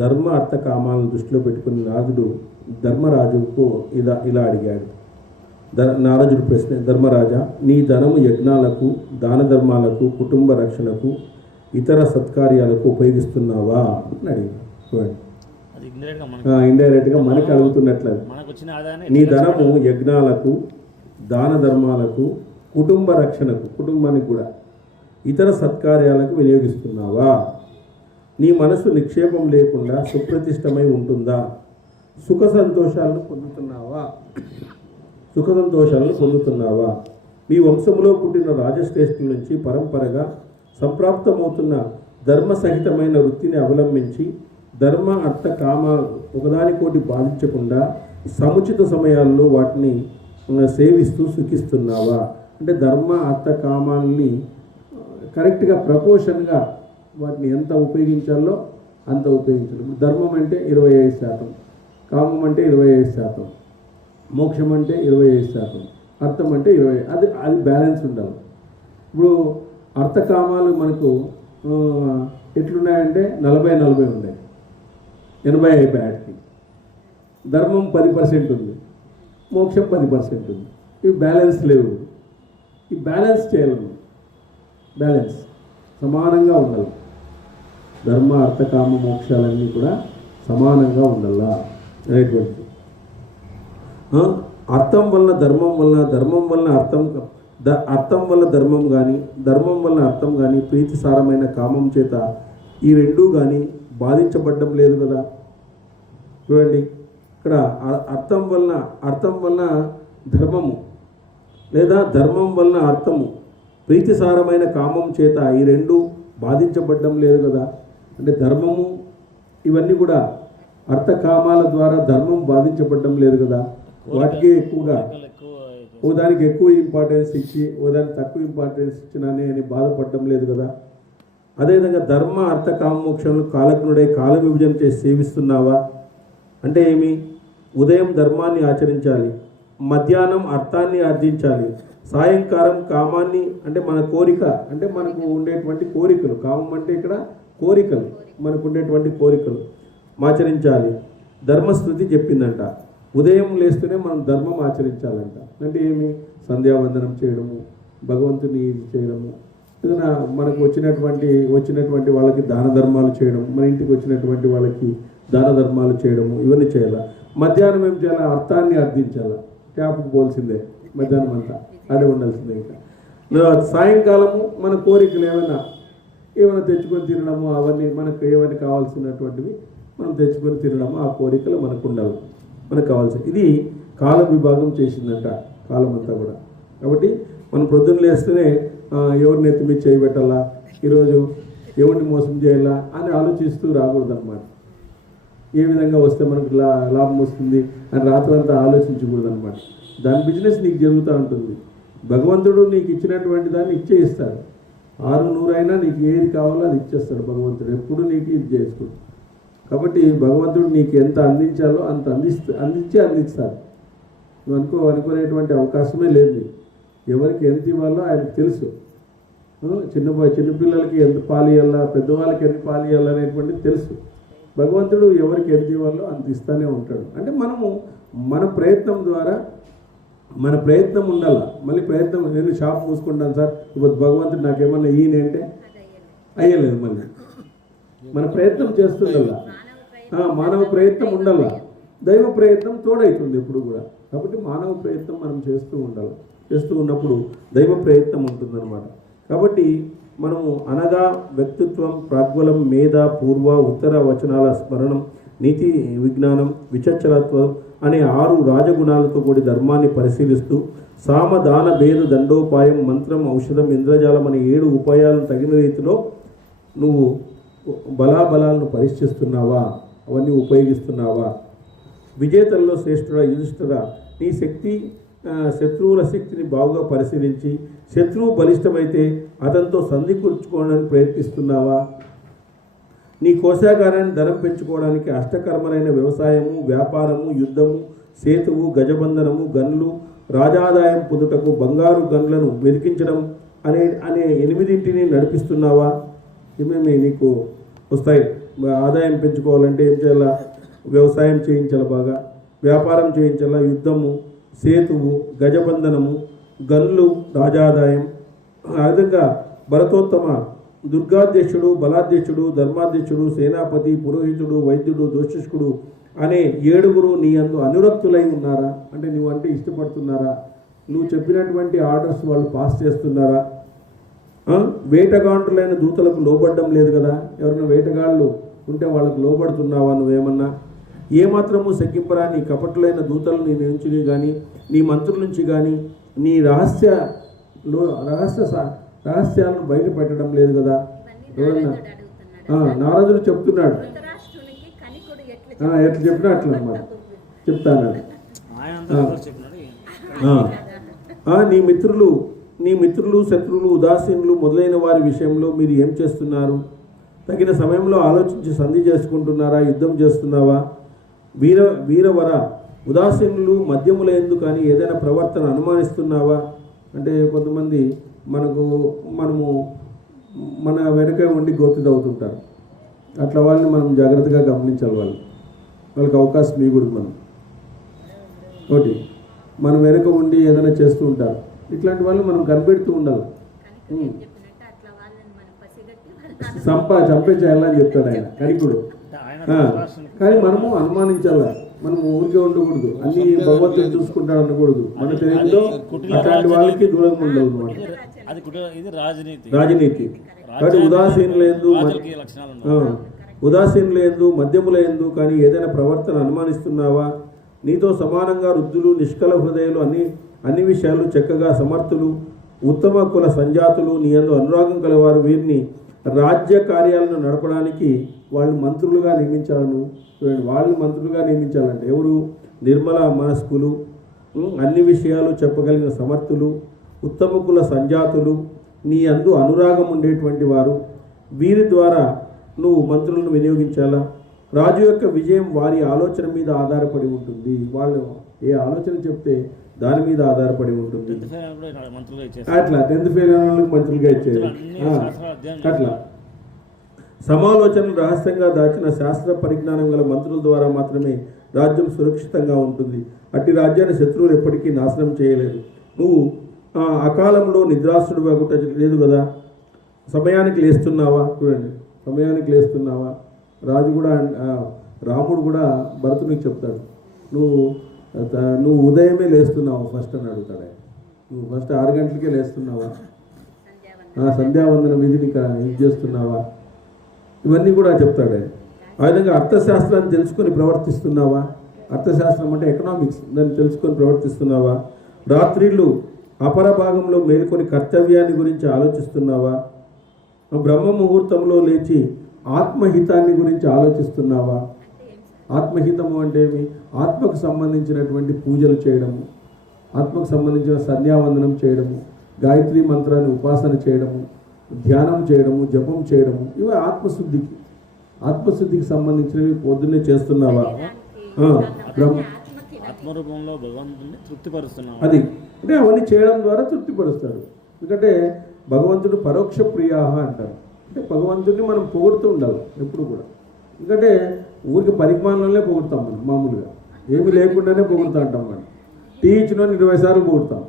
ధర్మ అర్థ కామాలను దృష్టిలో పెట్టుకుని నారదుడు ధర్మరాజుకు ఇలా అడిగాడు. నారదుడు ప్రశ్న, ధర్మరాజా, నీ ధనము యజ్ఞాలకు, దాన ధర్మాలకు, కుటుంబ రక్షణకు, ఇతర సత్కార్యాలకు ఉపయోగిస్తున్నావా అని అడిగాడు. ఇండైరెక్ట్గా మనకు అడుగుతున్నట్లు. నీ ధనము యజ్ఞాలకు, దాన ధర్మాలకు, కుటుంబ రక్షణకు, కుటుంబానికి కూడా, ఇతర సత్కార్యాలకు వినియోగిస్తున్నావా? నీ మనసు నిక్షేపం లేకుండా సుప్రతిష్టమై ఉంటుందా? సుఖ సంతోషాలను పొందుతున్నావా? మీ వంశంలో పుట్టిన రాజశ్రేష్ఠుల నుంచి పరంపరగా సంప్రాప్తమవుతున్న ధర్మసహితమైన వృత్తిని అవలంబించి ధర్మ అర్థ కామ ఒకదానికోటి బాధించకుండా సముచిత సమయాల్లో వాటిని సేవిస్తూ సుఖిస్తున్నావా? అంటే ధర్మ అర్థ కామాల్ని కరెక్ట్గా ప్రపోర్షన్గా వాటిని ఎంత ఉపయోగించాలో అంత ఉపయోగించాలి. ధర్మం అంటే 25%, కామం అంటే 25%, మోక్షం అంటే 25%, అర్థం అంటే 20. అది బ్యాలెన్స్ ఉండాలి. ఇప్పుడు అర్థకామాలు మనకు ఎట్లున్నాయంటే 40-40 ఉన్నాయి, 80 అయిపోయాటికి. ధర్మం 10% ఉంది, మోక్షం 10% ఉంది. ఇవి బ్యాలెన్స్ లేవు. ఈ బ్యాలెన్స్ చేయాలి, బ్యాలెన్స్ సమానంగా ఉండాలి. ధర్మ అర్థ కామ మోక్షాలన్నీ కూడా సమానంగా ఉండాలా అనేటువంటిది. అర్థం వలన ధర్మం వలన, ధర్మం వలన అర్థం వల్ల ధర్మం కానీ, ధర్మం వలన అర్థం కానీ ప్రీతిసారమైన కామం చేత ఈ రెండూ కానీ బాధించబడ్డం లేదు కదా. చూడండి, ఇక్కడ అర్థం వలన ధర్మము లేదా ధర్మం వలన అర్థము ప్రీతిసారమైన కామం చేత ఈ రెండు బాధించబడ్డం లేదు కదా. అంటే ధర్మము ఇవన్నీ కూడా అర్థకామాల ద్వారా ధర్మం బాధించబడ్డం లేదు కదా. వాటికే ఎక్కువగా ఓ దానికి ఎక్కువ ఇంపార్టెన్స్ ఇచ్చి ఓ దానికి తక్కువ ఇంపార్టెన్స్ ఇచ్చినానే అని బాధపడడం లేదు కదా. అదేవిధంగా ధర్మ అర్థ కామమోక్షంలో కాలజ్ఞుడై కాల విభజన చేసి సేవిస్తున్నావా? అంటే ఏమి? ఉదయం ధర్మాన్ని ఆచరించాలి, మధ్యాహ్నం అర్థాన్ని ఆర్జించాలి, సాయంకాలం కామాన్ని అంటే మన కోరిక అంటే మనకు ఉండేటువంటి కోరికలు, కామం అంటే ఇక్కడ కోరికలు, మనకు ఉండేటువంటి కోరికలు ఆచరించాలి. ధర్మస్థుతి చెప్పిందంట, ఉదయం లేస్తూనే మనం ధర్మం ఆచరించాలంట. అంటే ఏమి? సంధ్యావందనం చేయడము, భగవంతుని చేయడము, ఏదైనా మనకు వచ్చినటువంటి వాళ్ళకి దాన ధర్మాలు చేయడం, మన ఇంటికి వచ్చినటువంటి వాళ్ళకి దాన ధర్మాలు చేయడము, ఇవన్నీ చేయాలి. మధ్యాహ్నం ఏం చేయాలి? అర్థాన్ని అర్థించాలి. ట్యాప్కి పోల్సిందే, మధ్యాహ్నం అంతా అడే ఉండాల్సిందే. ఇంకా సాయంకాలము మన కోరికలు ఏమైనా తెచ్చుకొని తినడము, అవన్నీ మనకు ఏమైనా కావాల్సినటువంటివి మనం తెచ్చుకొని తినడము, ఆ కోరికలు మనకు ఉండాలి, మనకు కావాల్సింది. ఇది కాల విభాగం చేసిందంట కాలం అంతా కూడా. కాబట్టి మనం ప్రొద్దున లేస్తూనే ఎవరిని ఎత్తి మీద చేయబెట్టాలా, ఈరోజు ఎవరిని మోసం చేయాలా అని ఆలోచిస్తూ రాకూడదు అనమాట. ఏ విధంగా వస్తే మనకు లాభం వస్తుంది అని రాత్రంతా ఆలోచించకూడదు అనమాట. దాని బిజినెస్ నీకు జరుగుతూ ఉంటుంది. భగవంతుడు నీకు ఇచ్చినటువంటి దాన్ని ఇచ్చేయిస్తాడు. 600 అయినా నీకు ఏది కావాలో అది ఇచ్చేస్తాడు భగవంతుడు. ఎప్పుడు నీకు ఇది చేసుకోడు. కాబట్టి భగవంతుడు నీకు ఎంత అందించాలో అంత అందిస్తాడు. నువ్వు అనుకునేటువంటి అవకాశమే లేదు. ఎవరికి ఎంత ఇవ్వాలో ఆయనకు తెలుసు. చిన్నపిల్లలకి ఎంత పాలు ఇవ్వాలా, పెద్దవాళ్ళకి ఎంత పాలు ఇవ్వాలా అనేటువంటిది తెలుసు. భగవంతుడు ఎవరికి ఎంత ఇవ్వాలో అంత ఇస్తానే ఉంటాడు. అంటే మనము మన ప్రయత్నం ద్వారా మన ప్రయత్నం ఉండాలి. మళ్ళీ ప్రయత్నం, నేను షాప్ మూసుకుంటాను సార్, ఇప్పుడు భగవంతుడు నాకేమన్నా ఈయనంటే అయ్యలేదు. మళ్ళీ మన ప్రయత్నం చేస్తుండాల, మానవ ప్రయత్నం ఉండాల, దైవ ప్రయత్నం తోడవుతుంది ఎప్పుడు కూడా. కాబట్టి మానవ ప్రయత్నం మనం చేస్తూ ఉండాలి. చేస్తూ ఉన్నప్పుడు దైవ ప్రయత్నం ఉంటుందన్నమాట. కాబట్టి మనము అనగా వ్యక్తిత్వం, ప్రాగ్బలం, మేధ, పూర్వ, ఉత్తర వచనాల స్మరణం, నీతి విజ్ఞానం, విచక్షణత్వం అనే 6 రాజగుణాలతో కూడి ధర్మాన్ని పరిశీలిస్తూ సామ, దాన, భేద, దండోపాయం, మంత్రం, ఔషధం, ఇంద్రజాలం అనే 7 ఉపాయాలను తగిన రీతిలో నువ్వు బలాబలాలను పరీక్షిస్తున్నావా? అవన్నీ ఉపయోగిస్తున్నావా? విజేతల్లో శ్రేష్ఠుడా యుధిష్ఠిరా, నీ శత్రువుల శక్తిని బాగుగా పరిశీలించి శత్రువు బలిష్టమైతే అతనితో సంధి కూర్చుకోవడానికి ప్రయత్నిస్తున్నావా? నీ కోశాగారాన్ని ధనం పెంచుకోవడానికి అష్టకర్మలైన వ్యవసాయము, వ్యాపారము, యుద్ధము, సేతువు, గజబంధనము, గన్లు, రాజాదాయం పొందుటకు బంగారు గన్లను వెతికించడం అనే 8 నడిపిస్తున్నావా? ఏమేమి నీకు వస్తాయి? ఆదాయం పెంచుకోవాలంటే ఏం చేయాలా? వ్యవసాయం చేయించాలి, బాగా వ్యాపారం చేయించాలా, యుద్ధము, సేతువు, గజబంధనము, గన్లు, రాజాదాయం. ఆ విధంగా భరతోత్తమ, దుర్గాధ్యక్షుడు, బలాధ్యక్షుడు, ధర్మాధ్యక్షుడు, సేనాపతి, పురోహితుడు, వైద్యుడు, దోషిష్కుడు అనే 7 నీ అందు అనురక్తులై ఉన్నారా? అంటే నువ్వంటే ఇష్టపడుతున్నారా? నువ్వు చెప్పినటువంటి ఆర్డర్స్ వాళ్ళు పాస్ చేస్తున్నారా? వేటగాండ్రులైన దూతలకు లోబడ్డం లేదు కదా. ఎవరైనా వేటగాళ్ళు ఉంటే వాళ్ళకు లోబడుతున్నావా? నువ్వేమన్నా ఏమాత్రము సగ్గింపరా నీ కపటులైన దూతలు నీ నుంచి కానీ, నీ మంత్రుల నుంచి కానీ, నీ రహస్యాలను బయట పెట్టడం లేదు కదా. ఎవరన్నా నారదుడు చెప్తున్నాడు, ఎట్లా చెప్పినా అట్లా అన్నమాట చెప్తాను. నీ మిత్రులు శత్రువులు ఉదాసీనులు మొదలైన వారి విషయంలో మీరు ఏం చేస్తున్నారు? తగిన సమయంలో ఆలోచించి సంధి చేసుకుంటున్నారా? యుద్ధం చేస్తున్నావా? వీరవర ఉదాసీనులు మద్యముల ఎందుకు కానీ ఏదైనా ప్రవర్తన అనుమానిస్తున్నావా? అంటే కొంతమంది మనము మన వెనక ఉండి గోతిదవుతుంటారు. అట్లా వాళ్ళని మనం జాగ్రత్తగా గమనించాలి. వాళ్ళకి అవకాశం ఇవ్వకూడదు. ఒకటి మన వెనక ఉండి ఏదైనా చేస్తూ ఉంటారు. ఇట్లాంటి వాళ్ళు మనం కనిపెడుతూ ఉండాలి. చంపేసేయాలని చెప్తాడు ఆయన కనికుడు. కానీ మనము అనుమానించాలి. మనం ఊరికే ఉండకూడదు. అన్ని భగవంతుడు చూసుకుంటాడు అనకూడదు. మన తెలివిలో అట్లాంటి వాళ్ళకి దూరంగా ఉండదు అన్నమాట. రాజనీతి. కాబట్టి ఉదాసీనులందు మద్యములందు కానీ ఏదైనా ప్రవర్తన అనుమానిస్తున్నావా? నీతో సమానంగా వృద్ధులు నిష్కల హృదయాలు అన్ని విషయాలు చక్కగా సమర్థులు ఉత్తమ కుల సంజాతులు నీ యందు అనురాగం కలవారు. వీరిని రాజ్య కార్యాలను నడపడానికి వాళ్ళు మంత్రులుగా నియమించాలను. చూడండి, వాళ్ళు మంత్రులుగా నియమించాలంటే ఎవరు? నిర్మల మనస్కులు, అన్ని విషయాలు చెప్పగలిగిన సమర్థులు, ఉత్తమ కుల సంజాతులు, నీ యందు అనురాగం ఉండేటువంటి వారు. వీరి ద్వారా నువ్వు మంత్రులను వినియోగించాలా. రాజు యొక్క విజయం వారి ఆలోచన మీద ఆధారపడి ఉంటుంది. వాళ్ళు ఏ ఆలోచన చెప్తే దాని మీద ఆధారపడి ఉంటుంది. అట్లా 10th ఫెయిల్ అయిన వాళ్ళకి మంత్రులుగా ఇచ్చేది. అట్లా సమాలోచనలు రహస్యంగా దాచిన శాస్త్ర పరిజ్ఞానం గల మంత్రుల ద్వారా మాత్రమే రాజ్యం సురక్షితంగా ఉంటుంది. అట్టి రాజ్యాన్ని శత్రువులు ఎప్పటికీ నాశనం చేయలేదు. నువ్వు అకాలంలో నిద్రాసుడు కాకుండా లేదు కదా. సమయానికి లేస్తున్నావా? చూడండి, సమయానికి లేస్తున్నావా? రాముడు కూడా భరతునికి చెప్తాడు, నువ్వు ఉదయమే లేస్తున్నావా ఫస్ట్ అని అడుగుతాడు ఆయన. నువ్వు ఫస్ట్ 6 గంటలకే లేస్తున్నావా? సంధ్యావందనం ఇది చేస్తున్నావా? ఇవన్నీ కూడా చెప్తాడు ఆయన. ఆ విధంగా అర్థశాస్త్రాన్ని తెలుసుకొని ప్రవర్తిస్తున్నావా? అర్థశాస్త్రం అంటే ఎకనామిక్స్, దాన్ని తెలుసుకొని ప్రవర్తిస్తున్నావా? రాత్రిళ్ళు అపర భాగంలో మేల్కొని కర్తవ్యాన్ని గురించి ఆలోచిస్తున్నావా? బ్రహ్మ ముహూర్తంలో లేచి ఆత్మహితాన్ని గురించి ఆలోచిస్తున్నావా? ఆత్మహితము అంటే ఏమి? ఆత్మకు సంబంధించినటువంటి పూజలు చేయడము, ఆత్మకు సంబంధించిన సంధ్యావందనం చేయడము, గాయత్రి మంత్రాన్ని ఉపాసన చేయడము, ధ్యానం చేయడము, జపం చేయడము, ఇవి ఆత్మశుద్ధికి సంబంధించినవి పొద్దున్నే చేస్తున్నావా? ఆత్మరూపంలో భగవంతుని తృప్తిపరుస్తున్నావా? అది అంటే అవన్నీ చేయడం ద్వారా తృప్తిపరుస్తాడు. ఎందుకంటే భగవంతుడు పరోక్ష ప్రియాహ అంటారు. అంటే భగవంతుడిని మనం పొగుడుతూ ఉండాలి ఎప్పుడు కూడా. ఎందుకంటే ఊరికి పరిమాణంలోనే పొగుడతాం మనం. మామూలుగా ఏమి లేకుండానే పొగుడుతూ ఉంటాం. మనం టీ ఇచ్చిన 20 సార్లు పొగుడతాం.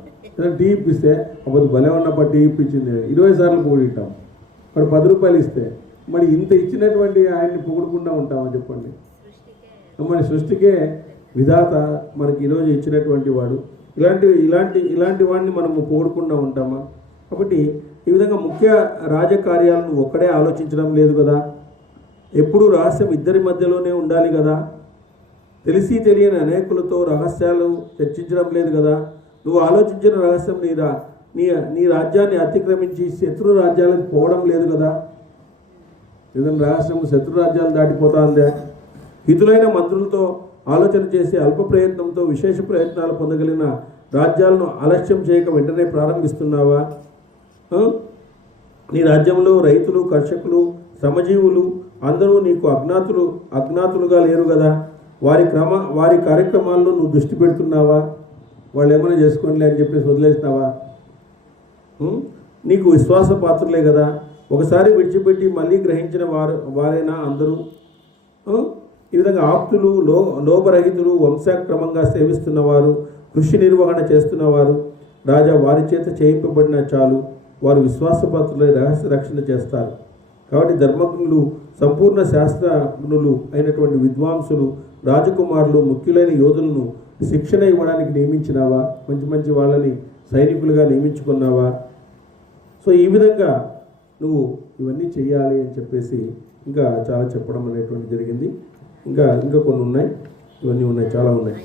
టీ ఇప్పిస్తే అప్పుడు భలే ఉన్నప్పుడు టీ ఇప్పించింది 20 సార్లు పొగిడిటాం. మరి 10 రూపాయలు ఇస్తే మరి ఇంత ఇచ్చినటువంటి ఆయన్ని పొగుడకుండా ఉంటామని చెప్పండి. మన సృష్టికే విధాత మనకి ఈరోజు ఇచ్చినటువంటి వాడు. ఇలాంటి వాడిని మనము పొగడకుండా ఉంటామా? కాబట్టి ఈ విధంగా ముఖ్య రాజకార్యాలను ఒక్కడే ఆలోచించడం లేదు కదా. ఎప్పుడూ రహస్యం ఇద్దరి మధ్యలోనే ఉండాలి కదా. తెలిసి తెలియని అనేకులతో రహస్యాలు చర్చించడం లేదు కదా. నువ్వు ఆలోచించిన రహస్యం నీ రాజ్యాన్ని అతిక్రమించి శత్రు రాజ్యాలకు పోవడం లేదు కదా. ఏదైనా రహస్యం శత్రు రాజ్యాలు దాటిపోతుందే. హితులైన మంత్రులతో ఆలోచన చేసి అల్ప ప్రయత్నంతో విశేష ప్రయత్నాలు పొందగలిగిన రాజ్యాలను ఆలస్యం చేయక వెంటనే ప్రారంభిస్తున్నావా? నీ రాజ్యంలో రైతులు, కర్షకులు, శ్రమజీవులు అందరూ నీకు అజ్ఞాతులుగా లేరు కదా. వారి కార్యక్రమాల్లో నువ్వు దృష్టి పెడుతున్నావా? వాళ్ళు ఏమైనా చేసుకోనిలే అని చెప్పేసి వదిలేసినావా? నీకు విశ్వాసపాత్రులే కదా. ఒకసారి విడిచిపెట్టి మళ్ళీ గ్రహించిన వారైనా అందరూ. ఈ విధంగా ఆప్తులు, లోభరహితులు, వంశాక్రమంగా సేవిస్తున్నవారు, కృషి నిర్వహణ చేస్తున్నవారు రాజా వారి చేత చేయింపబడిన చాలు. వారు విశ్వాసపాత్రులై రహస్య రక్షణ చేస్తారు. కాబట్టి ధర్మజ్ఞులు, సంపూర్ణ శాస్త్రజ్ఞులు అయినటువంటి విద్వాంసులు, రాజకుమారులు, ముఖ్యులైన యోధులను శిక్షణ ఇవ్వడానికి నియమించినావా? మంచి వాళ్ళని సైనికులుగా నియమించుకున్నావా? సో ఈ విధంగా నువ్వు ఇవన్నీ చెయ్యాలి అని చెప్పేసి ఇంకా చాలా చెప్పడం అనేటువంటి జరిగింది. ఇంకా కొన్ని ఉన్నాయి, ఇవన్నీ ఉన్నాయి, చాలా ఉన్నాయి,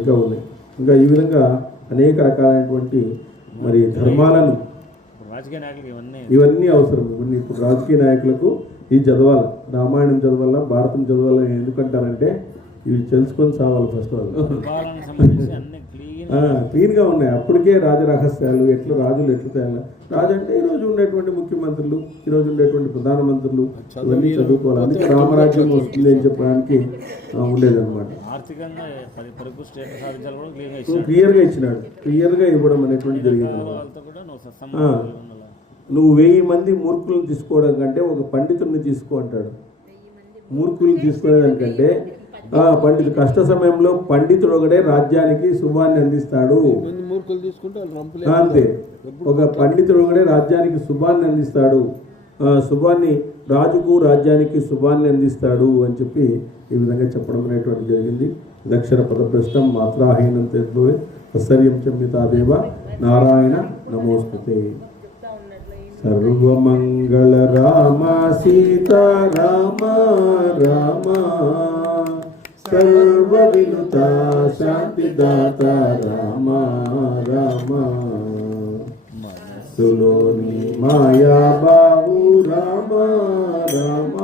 ఇంకా ఉన్నాయి. ఇంకా ఈ విధంగా అనేక రకాలైనటువంటి మరి ధర్మాలను ఇప్పుడు రాజకీయ నాయకులకు ఇవన్నీ అవసరం. ఇవన్నీ ఇప్పుడు రాజకీయ నాయకులకు ఇది చదవాలి, రామాయణం చదవాలా, భారతం చదవాలా. ఎందుకంటారంటే ఇవి తెలుసుకొని సావాలి ఫస్ట్ వాళ్ళు. పరిపాలనకు సంబంధించి అన్ని క్లీన్గా ఉన్నాయి. అప్పటికే రాజరహస్యాలు ఎట్లా రాజులు ఎట్లా తేయాలి, రాజు అంటే ఈరోజు ఉండేటువంటి ముఖ్యమంత్రులు, ఈరోజు ఉండేటువంటి ప్రధానమంత్రులు ఇవన్నీ చదువుకోవాలి. అందుకే రామరాజ్యం వస్తుంది అని చెప్పడానికి ఉండేదన్నమాట. ఆర్థికంగా క్లియర్గా ఇచ్చినాడు, క్లియర్గా ఇవ్వడం అనేటువంటి జరిగింది. నువ్వు 1000 మంది మూర్ఖులను తీసుకోవడం కంటే ఒక పండితుడిని తీసుకో అంటాడు. మూర్ఖులను తీసుకునేదానికంటే పండితుడు కష్ట సమయంలో పండితుడు ఒకడే రాజ్యానికి శుభాన్ని అందిస్తాడు. అంతే, ఒక పండితుడు ఒకడే రాజ్యానికి శుభాన్ని అందిస్తాడు, శుభాన్ని రాజుకు రాజ్యానికి శుభాన్ని అందిస్తాడు అని చెప్పి ఈ విధంగా చెప్పడం అనేటువంటి జరిగింది. దక్షర పదభ్రష్టం మాత్రాహీనం తెద్భవే ఆశ్చర్యం చమ్మితాదేవ నారాయణ నమోస్తుతే. సర్వమంగళ రామ సీతారామ రామ సర్వ వినుత శాంతిదాత రామ రామ సులోని మాయా బాబు రామ రామ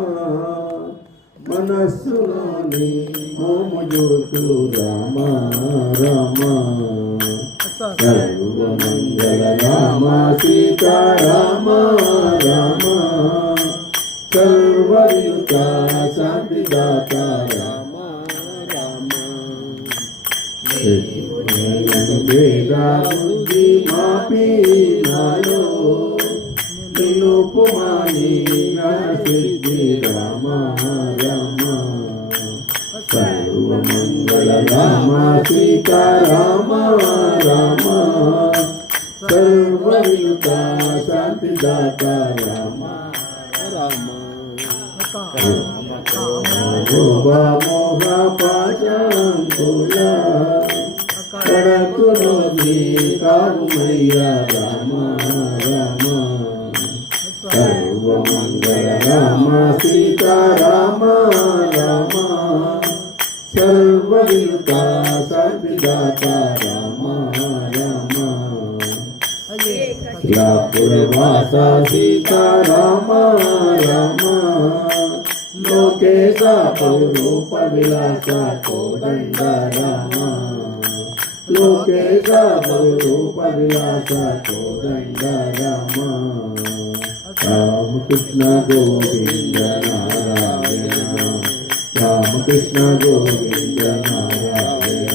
మనస్సులోని మోమయోతు రామ రామ సర్వమంగళ రామ సీతారామ రామ సర్వ వినుత శాంతిదాత రామ బుద్ధి మాపి నాలో నిలుపుమాని సిద్ధి రామ రామ సర్వమంగళ రామ సీతారామ రామ సర్వ వినుత శాంతిదాత రామ రామ మోహ పాశంకుల కడకులోని కావుమయ్య రామ రామ సర్వమంగళ రామ సీతారామ రామ సర్వ వినుత శాంతిదాత రామ రామ పురవాస సీతారామ రామ లోకేశ పౌరూప విలాస కోదండ రామ లోకేశ పౌరూప విలాస కోదండ రామ రామకృష్ణ గోవింద నారాయణ రామకృష్ణ గోవింద నారాయణ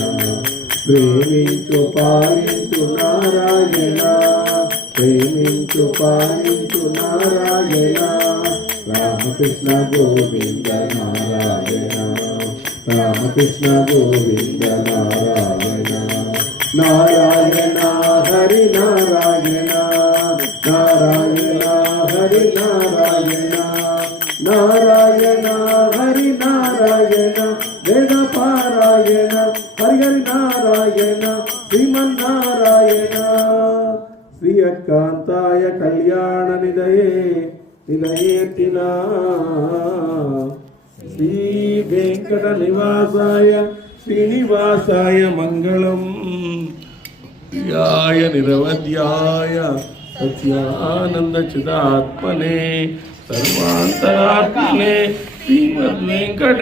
ప్రేమించు పాలించు నారాయణ ప్రేమించు పాలించు నారాయణ రామకృష్ణ గోవింద నారాయణ రామకృష్ణ గోవింద నారాయణ నారాయణ హరి నారాయణ నారాయణ హరి నారాయణ నారాయణ హరి నారాయణ వేద పారాయణ హరి హరి నారాయణ శ్రీమన్నారాయణ శ్రీయకాంతాయ కళ్యాణ నిదయే నిదయేతినా శ్రీ వెంకట నివాసాయ శ్రీనివాసాయ మంగళం యాయ నిరవధ్యాయ సత్యానంద చిదాత్మనే సర్వాంతరాత్మనే శ్రీమద్ వెంకట